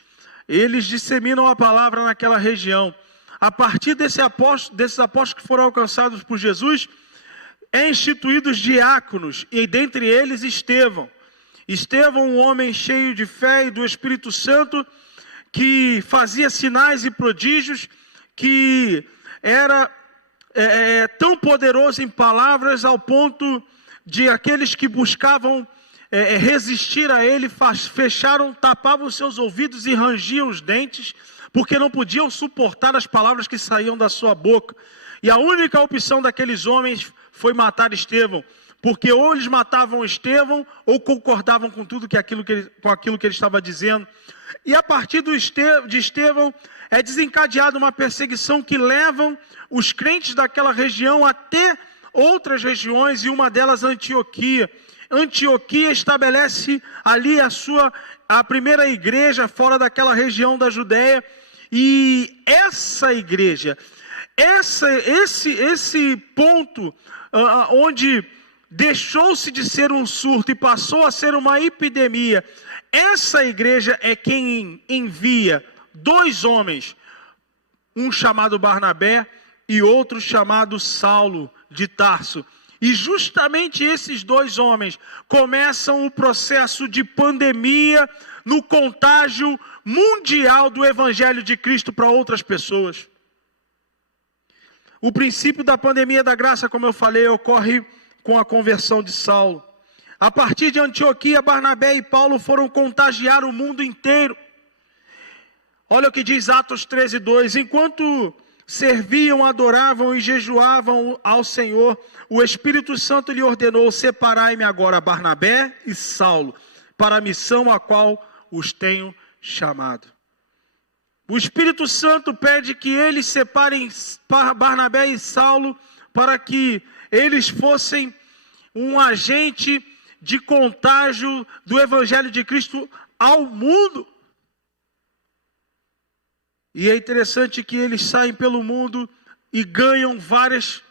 Eles disseminam a palavra naquela região. A partir desses apóstolos que foram alcançados por Jesus, é instituídos diáconos, e dentre eles Estevão. Estevão, um homem cheio de fé e do Espírito Santo, que fazia sinais e prodígios, que era tão poderoso em palavras ao ponto de aqueles que buscavam resistir a ele, tapavam seus ouvidos e rangiam os dentes, porque não podiam suportar as palavras que saíam da sua boca. E a única opção daqueles homens foi matar Estevão, porque ou eles matavam Estevão, ou concordavam com tudo aquilo que ele estava dizendo. E a partir de Estevão é desencadeada uma perseguição que levam os crentes daquela região até outras regiões, e uma delas Antioquia. Antioquia estabelece ali a primeira igreja fora daquela região da Judéia, e essa igreja, esse ponto onde deixou-se de ser um surto e passou a ser uma epidemia, essa igreja é quem envia 2 homens, um chamado Barnabé e outro chamado Saulo de Tarso. E justamente esses 2 homens começam o processo de pandemia no contágio mundial do Evangelho de Cristo para outras pessoas. O princípio da pandemia da graça, como eu falei, ocorre com a conversão de Saulo. A partir de Antioquia, Barnabé e Paulo foram contagiar o mundo inteiro. Olha o que diz Atos 13:2. Enquanto serviam, adoravam e jejuavam ao Senhor, o Espírito Santo lhe ordenou: separai-me agora Barnabé e Saulo, para a missão a qual os tenho chamado. O Espírito Santo pede que eles separem Barnabé e Saulo para que eles fossem um agente de contágio do Evangelho de Cristo ao mundo. E é interessante que eles saem pelo mundo e ganham várias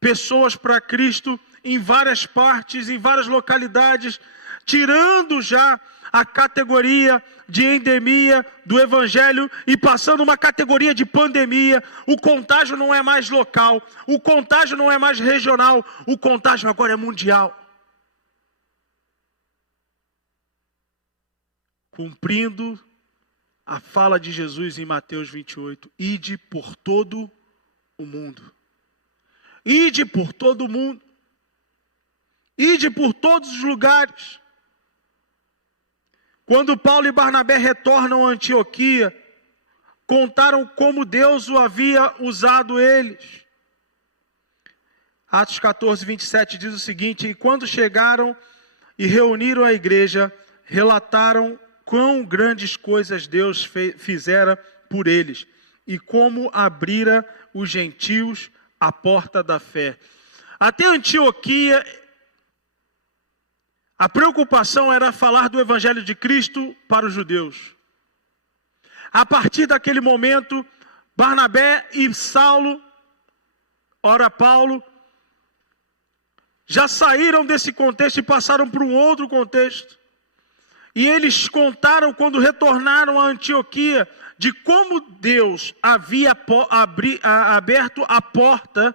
pessoas para Cristo em várias partes, em várias localidades, tirando já a categoria de endemia do Evangelho e passando uma categoria de pandemia. O contágio não é mais local, o contágio não é mais regional, o contágio agora é mundial. Cumprindo a fala de Jesus em Mateus 28, ide por todo o mundo. Ide por todo o mundo. Ide por todos os lugares. Quando Paulo e Barnabé retornam a Antioquia, contaram como Deus o havia usado eles. Atos 14:27 diz o seguinte: e quando chegaram e reuniram a igreja, relataram quão grandes coisas Deus fizera por eles, e como abrira os gentios a porta da fé. Até Antioquia, a preocupação era falar do Evangelho de Cristo para os judeus. A partir daquele momento, Barnabé e Saulo, ora Paulo, já saíram desse contexto e passaram para um outro contexto. E eles contaram, quando retornaram a Antioquia, de como Deus havia aberto a porta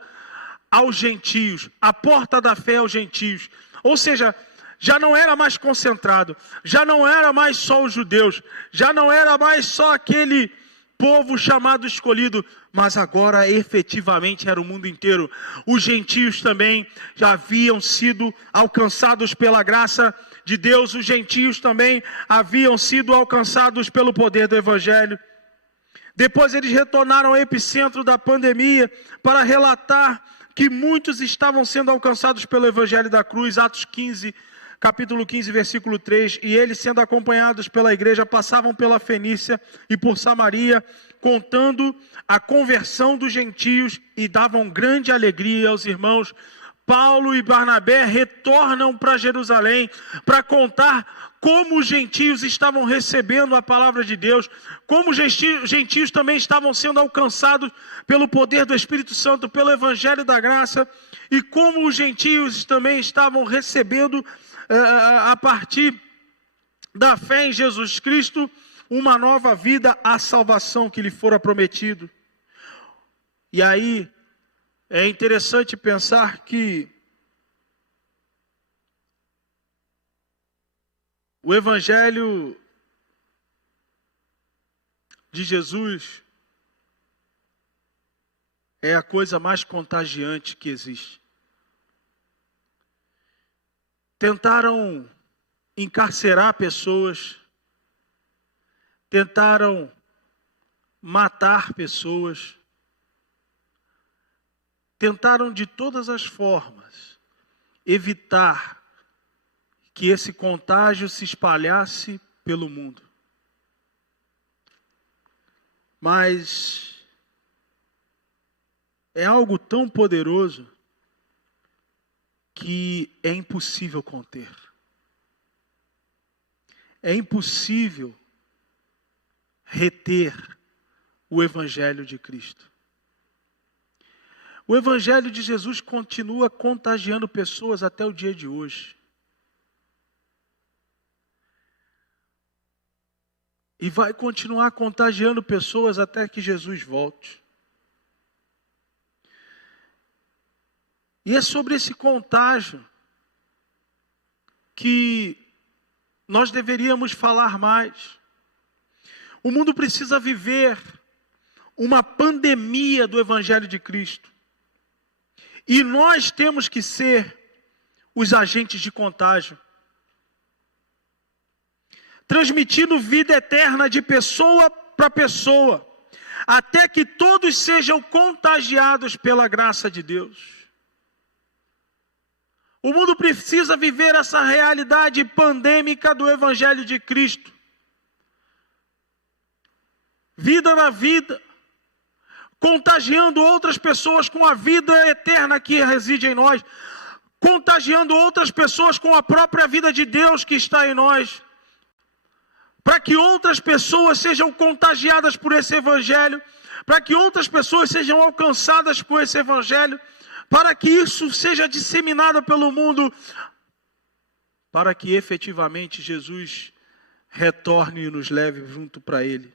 aos gentios, a porta da fé aos gentios. Ou seja, já não era mais concentrado, já não era mais só os judeus, já não era mais só aquele povo chamado escolhido, mas agora efetivamente era o mundo inteiro. Os gentios também já haviam sido alcançados pela graça de Deus, os gentios também haviam sido alcançados pelo poder do Evangelho. Depois eles retornaram ao epicentro da pandemia para relatar que muitos estavam sendo alcançados pelo Evangelho da cruz. Atos 15, capítulo 15, versículo 3. E eles, sendo acompanhados pela igreja, passavam pela Fenícia e por Samaria, contando a conversão dos gentios, e davam grande alegria aos irmãos. Paulo e Barnabé retornam para Jerusalém para contar como os gentios estavam recebendo a palavra de Deus, como os gentios também estavam sendo alcançados pelo poder do Espírito Santo, pelo Evangelho da Graça, e como os gentios também estavam recebendo, a partir da fé em Jesus Cristo, uma nova vida, a salvação que lhe fora prometido. E aí, é interessante pensar que o Evangelho de Jesus é a coisa mais contagiante que existe. Tentaram encarcerar pessoas, tentaram matar pessoas, tentaram de todas as formas evitar que esse contágio se espalhasse pelo mundo. Mas é algo tão poderoso que é impossível conter. É impossível reter o Evangelho de Cristo. O Evangelho de Jesus continua contagiando pessoas até o dia de hoje. E vai continuar contagiando pessoas até que Jesus volte. E é sobre esse contágio que nós deveríamos falar mais. O mundo precisa viver uma pandemia do Evangelho de Cristo. E nós temos que ser os agentes de contágio, transmitindo vida eterna de pessoa para pessoa, até que todos sejam contagiados pela graça de Deus. O mundo precisa viver essa realidade pandêmica do Evangelho de Cristo. Vida na vida, contagiando outras pessoas com a vida eterna que reside em nós, contagiando outras pessoas com a própria vida de Deus que está em nós, para que outras pessoas sejam contagiadas por esse Evangelho, para que outras pessoas sejam alcançadas com esse Evangelho, para que isso seja disseminado pelo mundo, para que efetivamente Jesus retorne e nos leve junto para Ele.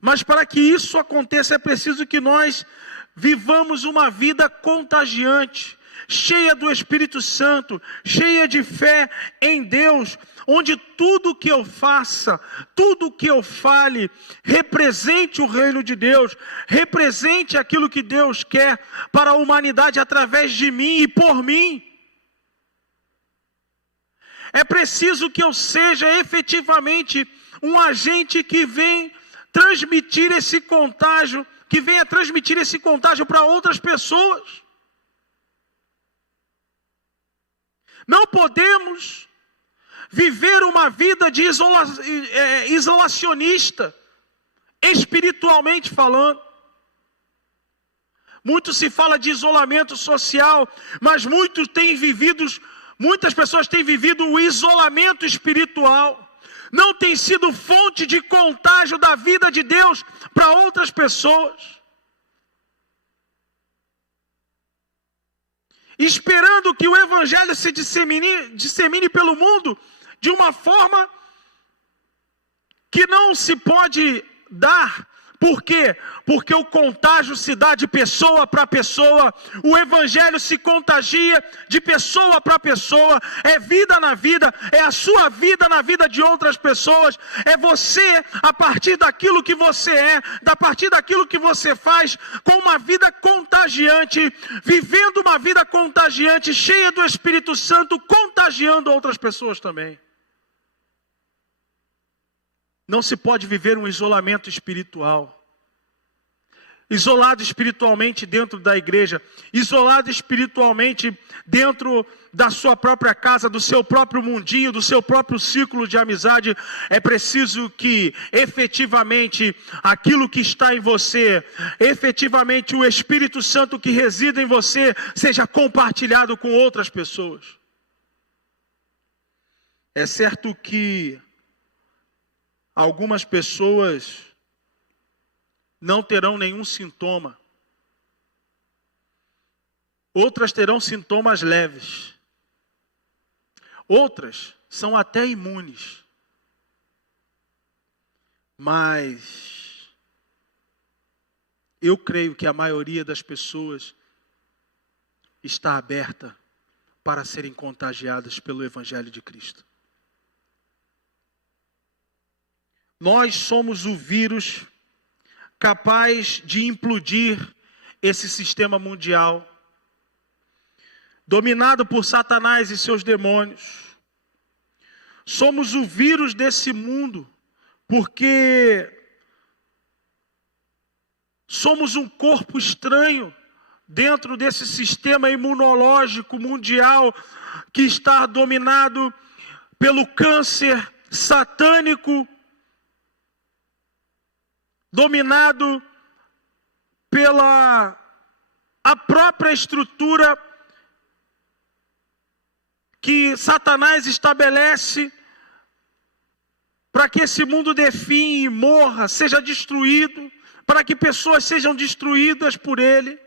Mas para que isso aconteça é preciso que nós vivamos uma vida contagiante, cheia do Espírito Santo, cheia de fé em Deus, onde tudo que eu faça, tudo que eu fale, represente o reino de Deus, represente aquilo que Deus quer para a humanidade através de mim e por mim. É preciso que eu seja efetivamente um agente que vem transmitir esse contágio, que venha transmitir esse contágio para outras pessoas. Não podemos viver uma vida de isolacionista, espiritualmente falando. Muito se fala de isolamento social, mas muitas pessoas têm vivido o isolamento espiritual. Não tem sido fonte de contágio da vida de Deus para outras pessoas. Esperando que o Evangelho se dissemine pelo mundo de uma forma que não se pode dar. Por quê? Porque o contágio se dá de pessoa para pessoa, o Evangelho se contagia de pessoa para pessoa, é vida na vida, é a sua vida na vida de outras pessoas, é você a partir daquilo que você é, a partir daquilo que você faz, com uma vida contagiante, vivendo uma vida contagiante, cheia do Espírito Santo, contagiando outras pessoas também. Não se pode viver um isolamento espiritual. Isolado espiritualmente dentro da igreja, isolado espiritualmente dentro da sua própria casa, do seu próprio mundinho, do seu próprio círculo de amizade. É preciso que efetivamente aquilo que está em você, efetivamente o Espírito Santo que reside em você, seja compartilhado com outras pessoas. É certo que algumas pessoas não terão nenhum sintoma. Outras terão sintomas leves. Outras são até imunes. Mas eu creio que a maioria das pessoas está aberta para serem contagiadas pelo Evangelho de Cristo. Nós somos o vírus capaz de implodir esse sistema mundial, dominado por Satanás e seus demônios. Somos o vírus desse mundo, porque somos um corpo estranho dentro desse sistema imunológico mundial que está dominado pelo câncer satânico, dominado pela a própria estrutura que Satanás estabelece para que esse mundo define, morra, seja destruído, para que pessoas sejam destruídas por ele.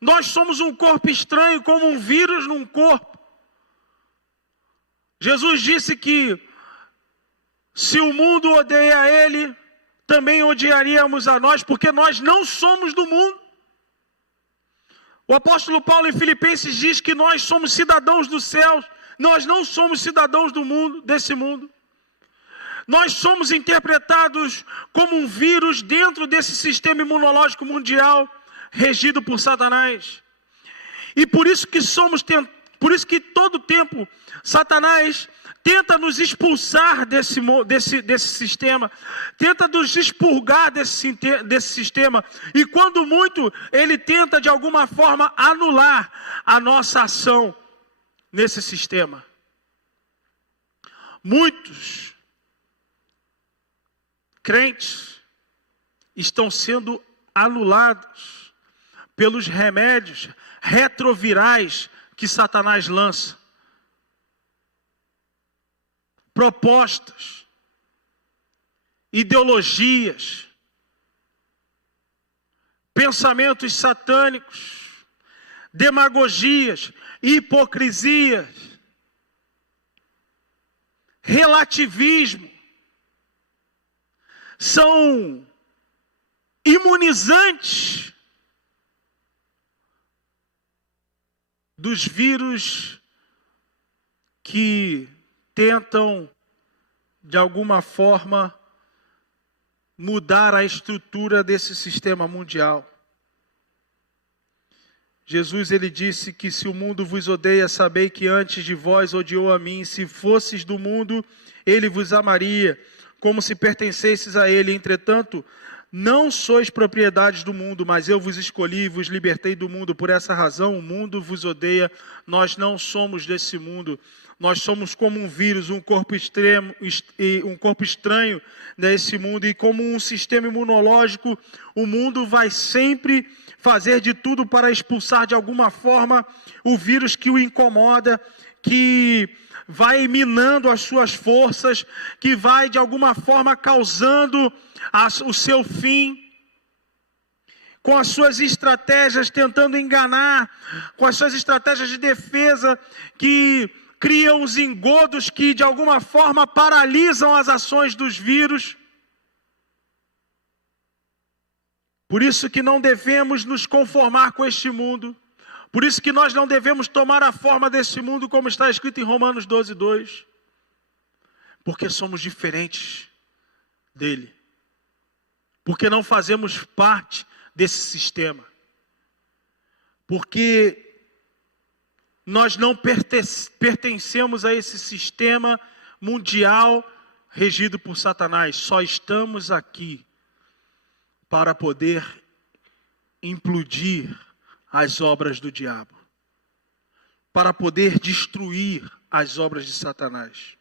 Nós somos um corpo estranho, como um vírus num corpo. Jesus disse que se o mundo odeia ele, também odiaríamos a nós, porque nós não somos do mundo. O apóstolo Paulo em Filipenses diz que nós somos cidadãos dos céus, nós não somos cidadãos do mundo, desse mundo. Nós somos interpretados como um vírus dentro desse sistema imunológico mundial, regido por Satanás. E por isso que todo tempo Satanás tenta nos expulsar desse sistema, tenta nos expurgar desse sistema, e quando muito, ele tenta de alguma forma anular a nossa ação nesse sistema. Muitos crentes estão sendo anulados pelos remédios retrovirais que Satanás lança. Propostas, ideologias, pensamentos satânicos, demagogias, hipocrisias, relativismo, são imunizantes dos vírus que tentam, de alguma forma, mudar a estrutura desse sistema mundial. Jesus, ele disse que se o mundo vos odeia, sabei que antes de vós odiou a mim. Se fosses do mundo, ele vos amaria, como se pertencesses a ele. Entretanto, não sois propriedades do mundo, mas eu vos escolhi e vos libertei do mundo. Por essa razão, o mundo vos odeia. Nós não somos desse mundo. Nós somos como um vírus, um corpo estranho nesse mundo. E como um sistema imunológico, o mundo vai sempre fazer de tudo para expulsar de alguma forma o vírus que o incomoda, que vai minando as suas forças, que vai de alguma forma causando o seu fim, com as suas estratégias tentando enganar, com as suas estratégias de defesa que criam os engodos que de alguma forma paralisam as ações dos vírus. Por isso que não devemos nos conformar com este mundo. Por isso que nós não devemos tomar a forma desse mundo, como está escrito em Romanos 12:2. Porque somos diferentes dele. Porque não fazemos parte desse sistema. Porque nós não pertencemos a esse sistema mundial regido por Satanás. Só estamos aqui para poder implodir as obras do diabo, para poder destruir as obras de Satanás.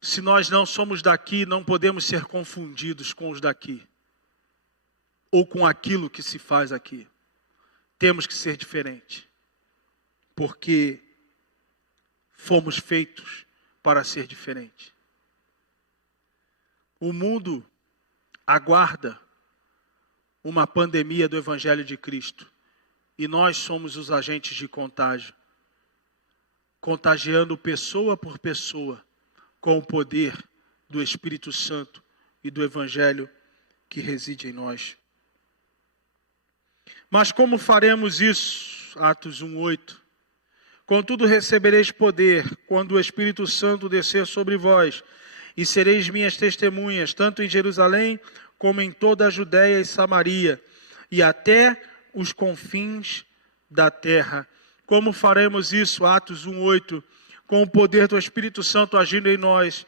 Se nós não somos daqui, não podemos ser confundidos com os daqui, ou com aquilo que se faz aqui. Temos que ser diferente, porque fomos feitos para ser diferente. O mundo aguarda uma pandemia do Evangelho de Cristo. E nós somos os agentes de contágio. Contagiando pessoa por pessoa com o poder do Espírito Santo e do Evangelho que reside em nós. Mas como faremos isso? Atos 1:8. Contudo recebereis poder quando o Espírito Santo descer sobre vós, e sereis minhas testemunhas, tanto em Jerusalém como em toda a Judéia e Samaria, e até os confins da terra. Como faremos isso? Atos 1:8. Com o poder do Espírito Santo agindo em nós,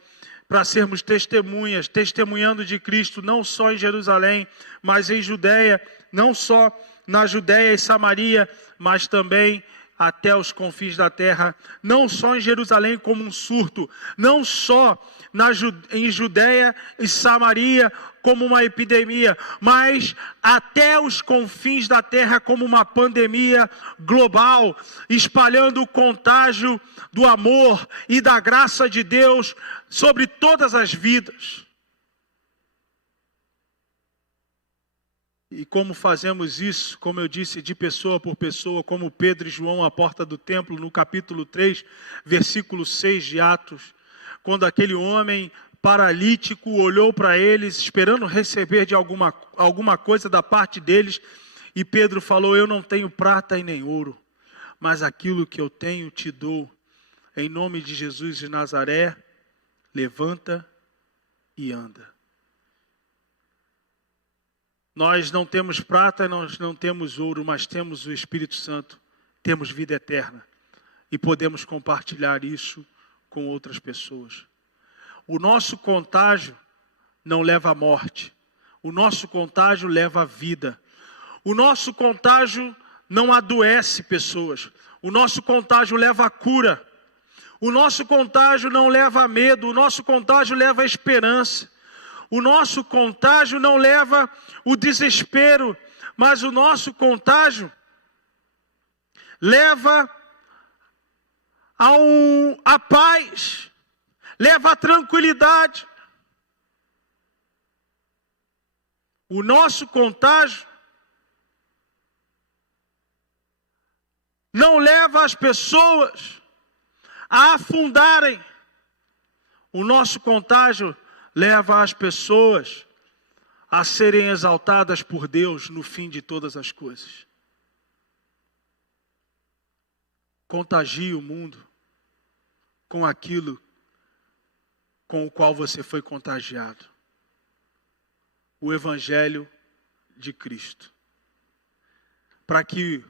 para sermos testemunhas, testemunhando de Cristo, não só em Jerusalém, mas em Judéia, não só na Judéia e Samaria, mas também até os confins da terra, não só em Jerusalém como um surto, não só em Judéia e Samaria como uma epidemia, mas até os confins da terra como uma pandemia global, espalhando o contágio do amor e da graça de Deus sobre todas as vidas. E como fazemos isso, como eu disse, de pessoa por pessoa, como Pedro e João à porta do templo, no capítulo 3, versículo 6 de Atos, quando aquele homem paralítico olhou para eles, esperando receber de alguma coisa da parte deles, e Pedro falou: eu não tenho prata e nem ouro, mas aquilo que eu tenho te dou. Em nome de Jesus de Nazaré, levanta e anda. Nós não temos prata, nós não temos ouro, mas temos o Espírito Santo, temos vida eterna e podemos compartilhar isso com outras pessoas. O nosso contágio não leva à morte, o nosso contágio leva à vida. O nosso contágio não adoece pessoas, o nosso contágio leva à cura. O nosso contágio não leva a medo, o nosso contágio leva a esperança. O nosso contágio não leva o desespero, mas o nosso contágio leva a paz, leva a tranquilidade. O nosso contágio não leva as pessoas a afundarem. O nosso contágio leva as pessoas a serem exaltadas por Deus no fim de todas as coisas. Contagie o mundo com aquilo com o qual você foi contagiado. O Evangelho de Cristo. Para que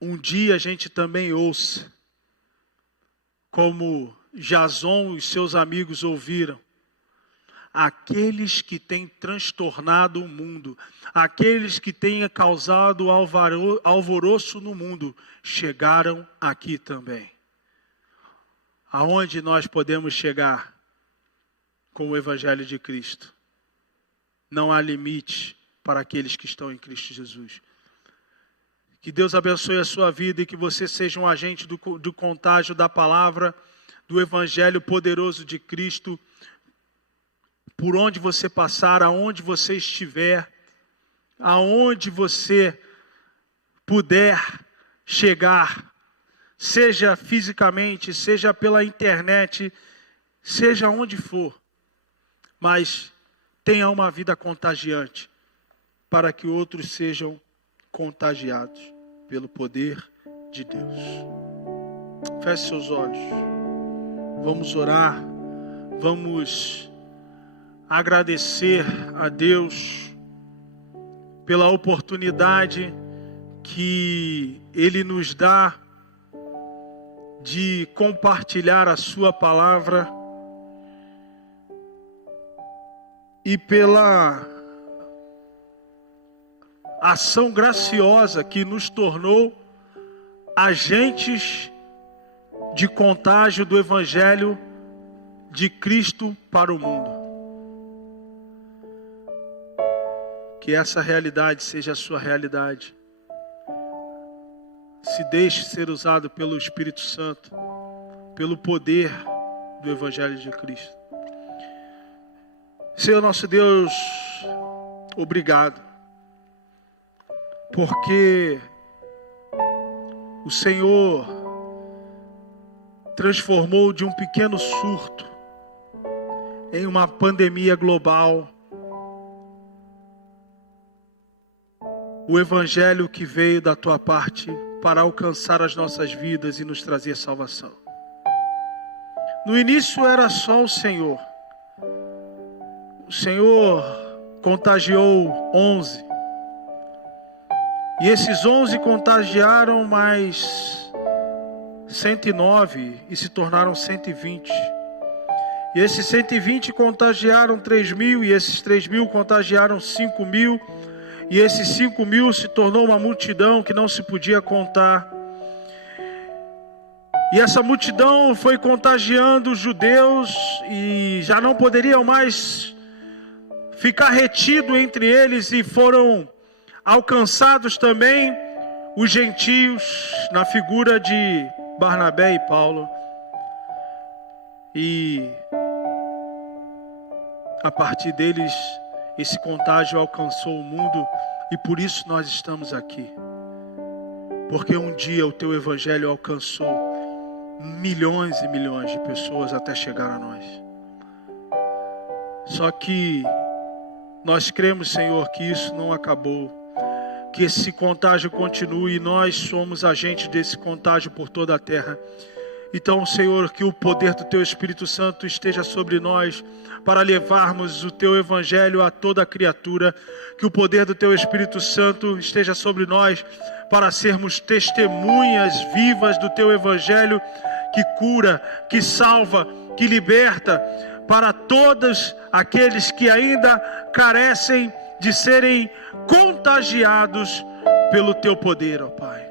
um dia a gente também ouça, como Jason e seus amigos ouviram, aqueles que têm transtornado o mundo, aqueles que têm causado alvoroço no mundo, chegaram aqui também. Aonde nós podemos chegar com o Evangelho de Cristo? Não há limite para aqueles que estão em Cristo Jesus. Que Deus abençoe a sua vida e que você seja um agente do contágio da palavra, do Evangelho poderoso de Cristo, por onde você passar, aonde você estiver, aonde você puder chegar, seja fisicamente, seja pela internet, seja onde for, mas tenha uma vida contagiante, para que outros sejam contagiados pelo poder de Deus. Feche seus olhos, vamos orar, vamos agradecer a Deus pela oportunidade que Ele nos dá de compartilhar a sua palavra e pela ação graciosa que nos tornou agentes de contágio do Evangelho de Cristo para o mundo. Que essa realidade seja a sua realidade. Se deixe ser usado pelo Espírito Santo pelo poder do Evangelho de Cristo. Senhor nosso Deus, obrigado, porque o Senhor transformou de um pequeno surto em uma pandemia global o Evangelho que veio da tua parte para alcançar as nossas vidas e nos trazer salvação. No início era só o Senhor. O Senhor contagiou 11. E esses 11 contagiaram mais 109 e se tornaram 120. E esses 120 contagiaram 3.000 e esses 3.000 contagiaram 5.000. E esses 5.000 se tornou uma multidão que não se podia contar. E essa multidão foi contagiando os judeus e já não poderiam mais ficar retido entre eles, e foram alcançados também os gentios na figura de Barnabé e Paulo. E a partir deles esse contágio alcançou o mundo, e por isso nós estamos aqui. Porque um dia o teu evangelho alcançou milhões e milhões de pessoas até chegar a nós. Só que nós cremos, Senhor, que isso não acabou, que esse contágio continue, e nós somos agentes desse contágio por toda a terra. Então, Senhor, que o poder do Teu Espírito Santo esteja sobre nós para levarmos o Teu Evangelho a toda criatura. Que o poder do Teu Espírito Santo esteja sobre nós para sermos testemunhas vivas do Teu Evangelho, que cura, que salva, que liberta, para todos aqueles que ainda carecem de serem contagiados pelo Teu poder, ó Pai.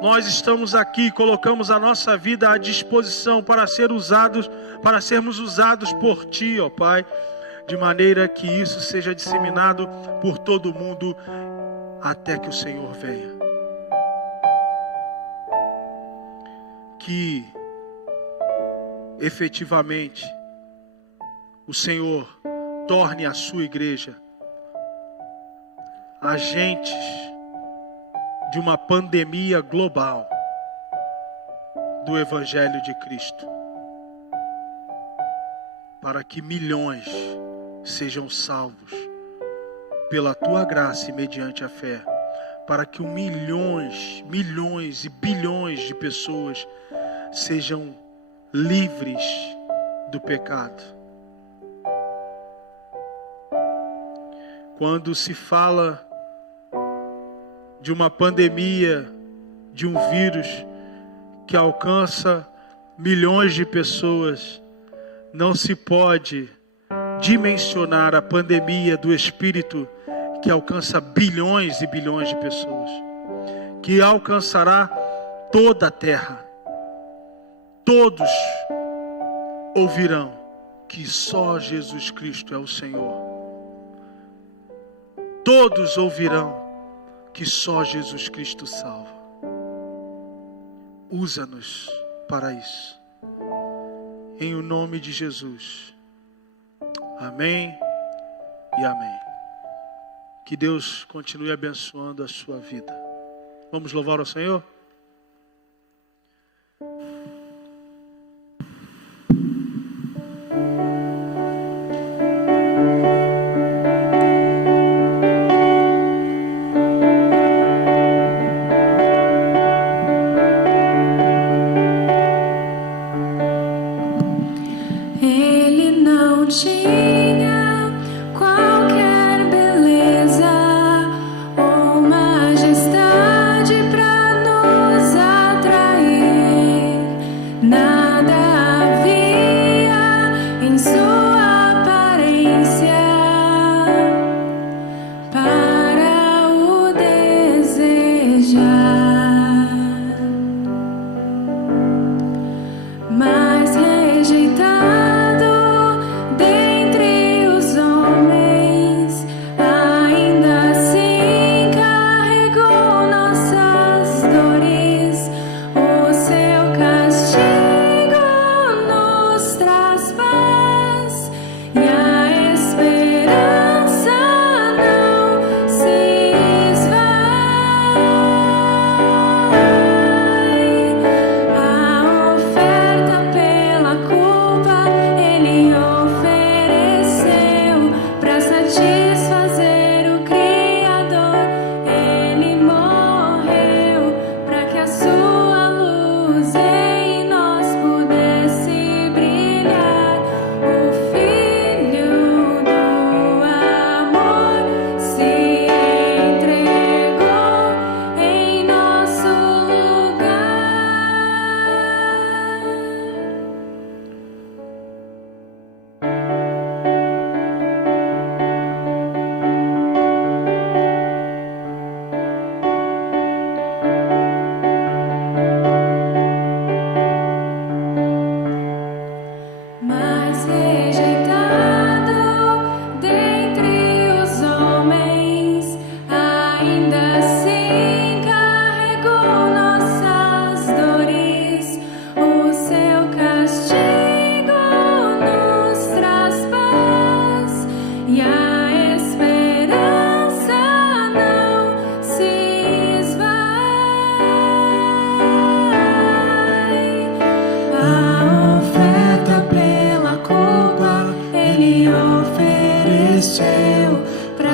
Nós estamos aqui, colocamos a nossa vida à disposição para sermos usados por Ti, ó Pai, de maneira que isso seja disseminado por todo o mundo até que o Senhor venha. Que efetivamente o Senhor torne a sua igreja agentes de uma pandemia global do Evangelho de Cristo, para que milhões sejam salvos pela Tua graça e mediante a fé, para que milhões e bilhões de pessoas sejam livres do pecado. Quando se fala de uma pandemia, de um vírus que alcança milhões de pessoas, não se pode dimensionar a pandemia do Espírito que alcança bilhões e bilhões de pessoas, que alcançará toda a terra. Todos ouvirão que só Jesus Cristo é o Senhor. Todos ouvirão que só Jesus Cristo salva. Usa-nos para isso. Em o nome de Jesus. Amém e amém. Que Deus continue abençoando a sua vida. Vamos louvar ao Senhor? Ele não tinha qualquer beleza ou majestade pra nos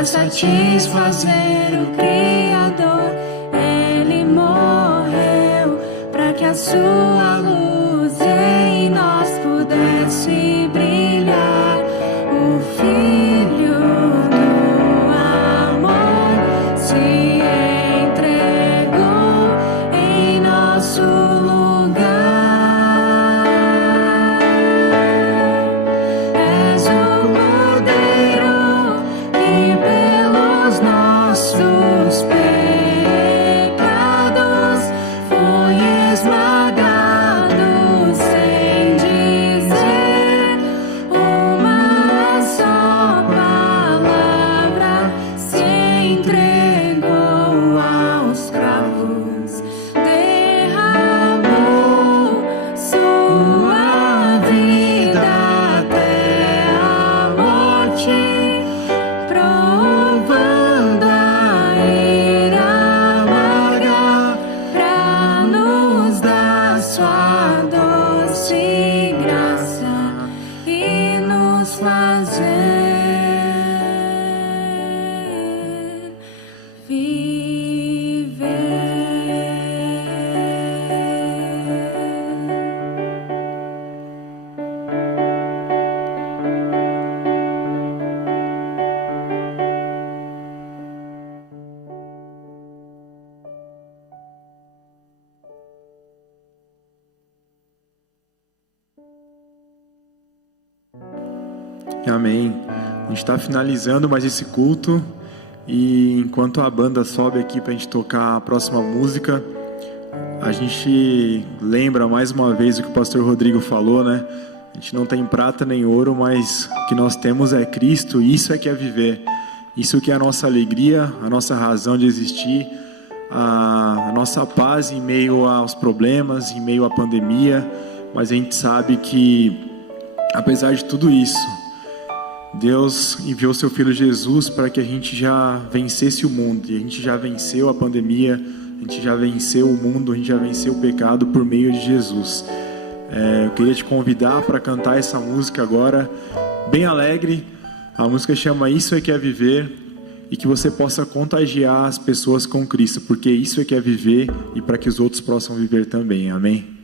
satisfazer o Criador. Ele morreu para que a sua luz em nós pudesse brilhar. O Filho do amor se entregou em nosso lugar. És o Cordeiro que pelos nossos pecados foi esmagado sem dizer uma só palavra. Se entregou aos cravos, derramou sua vida até a morte, provando a ira amarga pra nos dar sua doce graça e nos fazer viver. Amém. A gente está finalizando mais esse culto e enquanto a banda sobe aqui para a gente tocar a próxima música, a gente lembra mais uma vez o que o pastor Rodrigo falou, né? A gente não tem prata nem ouro, mas o que nós temos é Cristo, e isso é que é viver. Isso que é a nossa alegria, a nossa razão de existir, a nossa paz em meio aos problemas, em meio à pandemia. Mas a gente sabe que, apesar de tudo isso, Deus enviou seu Filho Jesus para que a gente já vencesse o mundo. E a gente já venceu a pandemia, a gente já venceu o mundo, a gente já venceu o pecado por meio de Jesus. Eu queria te convidar para cantar essa música agora, bem alegre. A música chama Isso é que é Viver, e que você possa contagiar as pessoas com Cristo, porque isso é que é viver, e para que os outros possam viver também. Amém?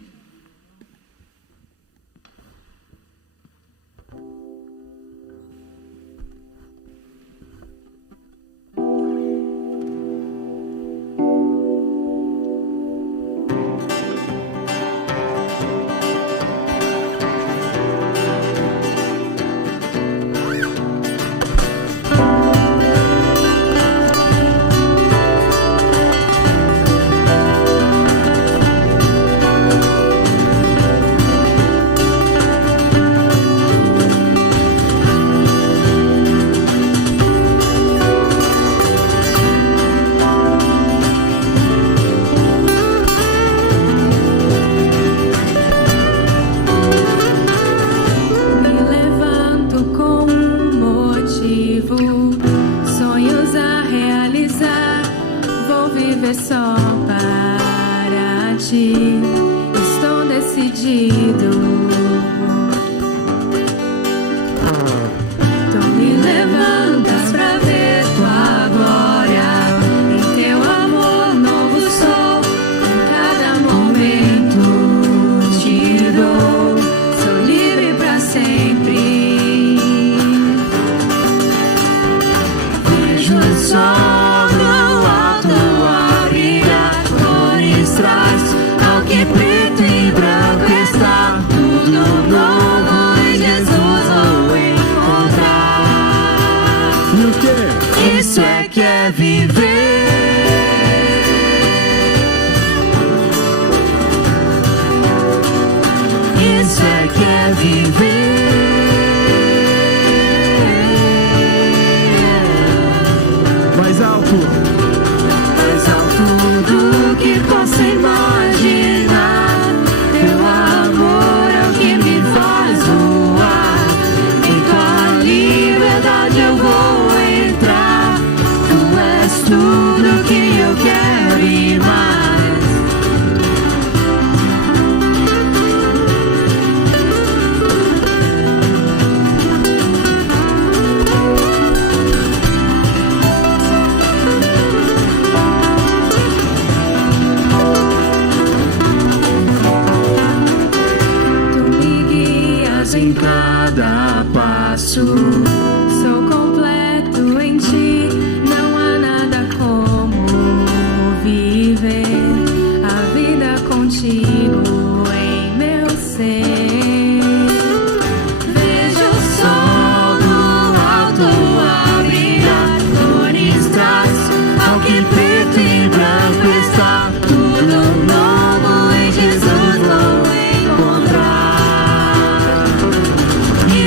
que preto e branco está. Tudo novo em Jesus vou encontrar.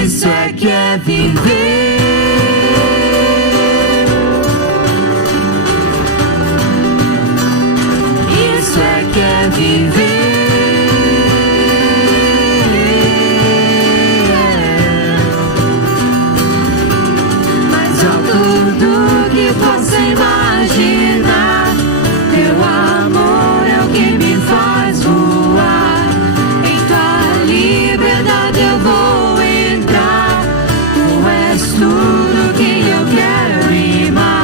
Isso é que é viver. Isso é que é viver. Tudo que possa imaginar, teu amor é o que me faz voar. Em tua liberdade eu vou entrar. Tu és tudo que eu quero e mais.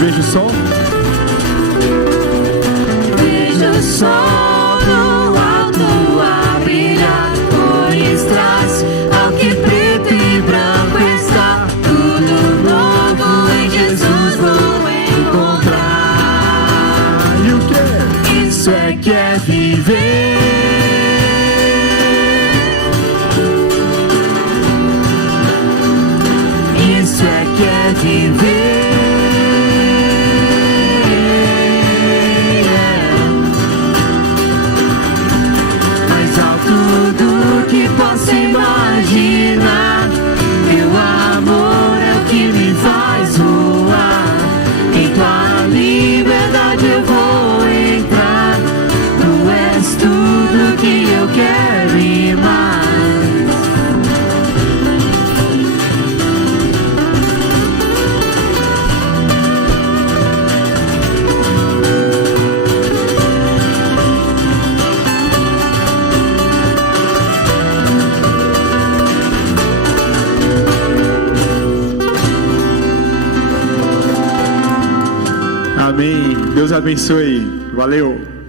Vejo o sol. Vejo o sol no alto a brilhar. Cores traz ao que preto e branco está. Tudo novo em Jesus vou encontrar. E o que? Isso é que é viver. Isso é que é viver. Tudo que possa imaginar, teu amor é o que me faz voar. Em tua liberdade eu vou entrar. Tu és tudo que eu quero e mais. Amém. Deus abençoe. Valeu.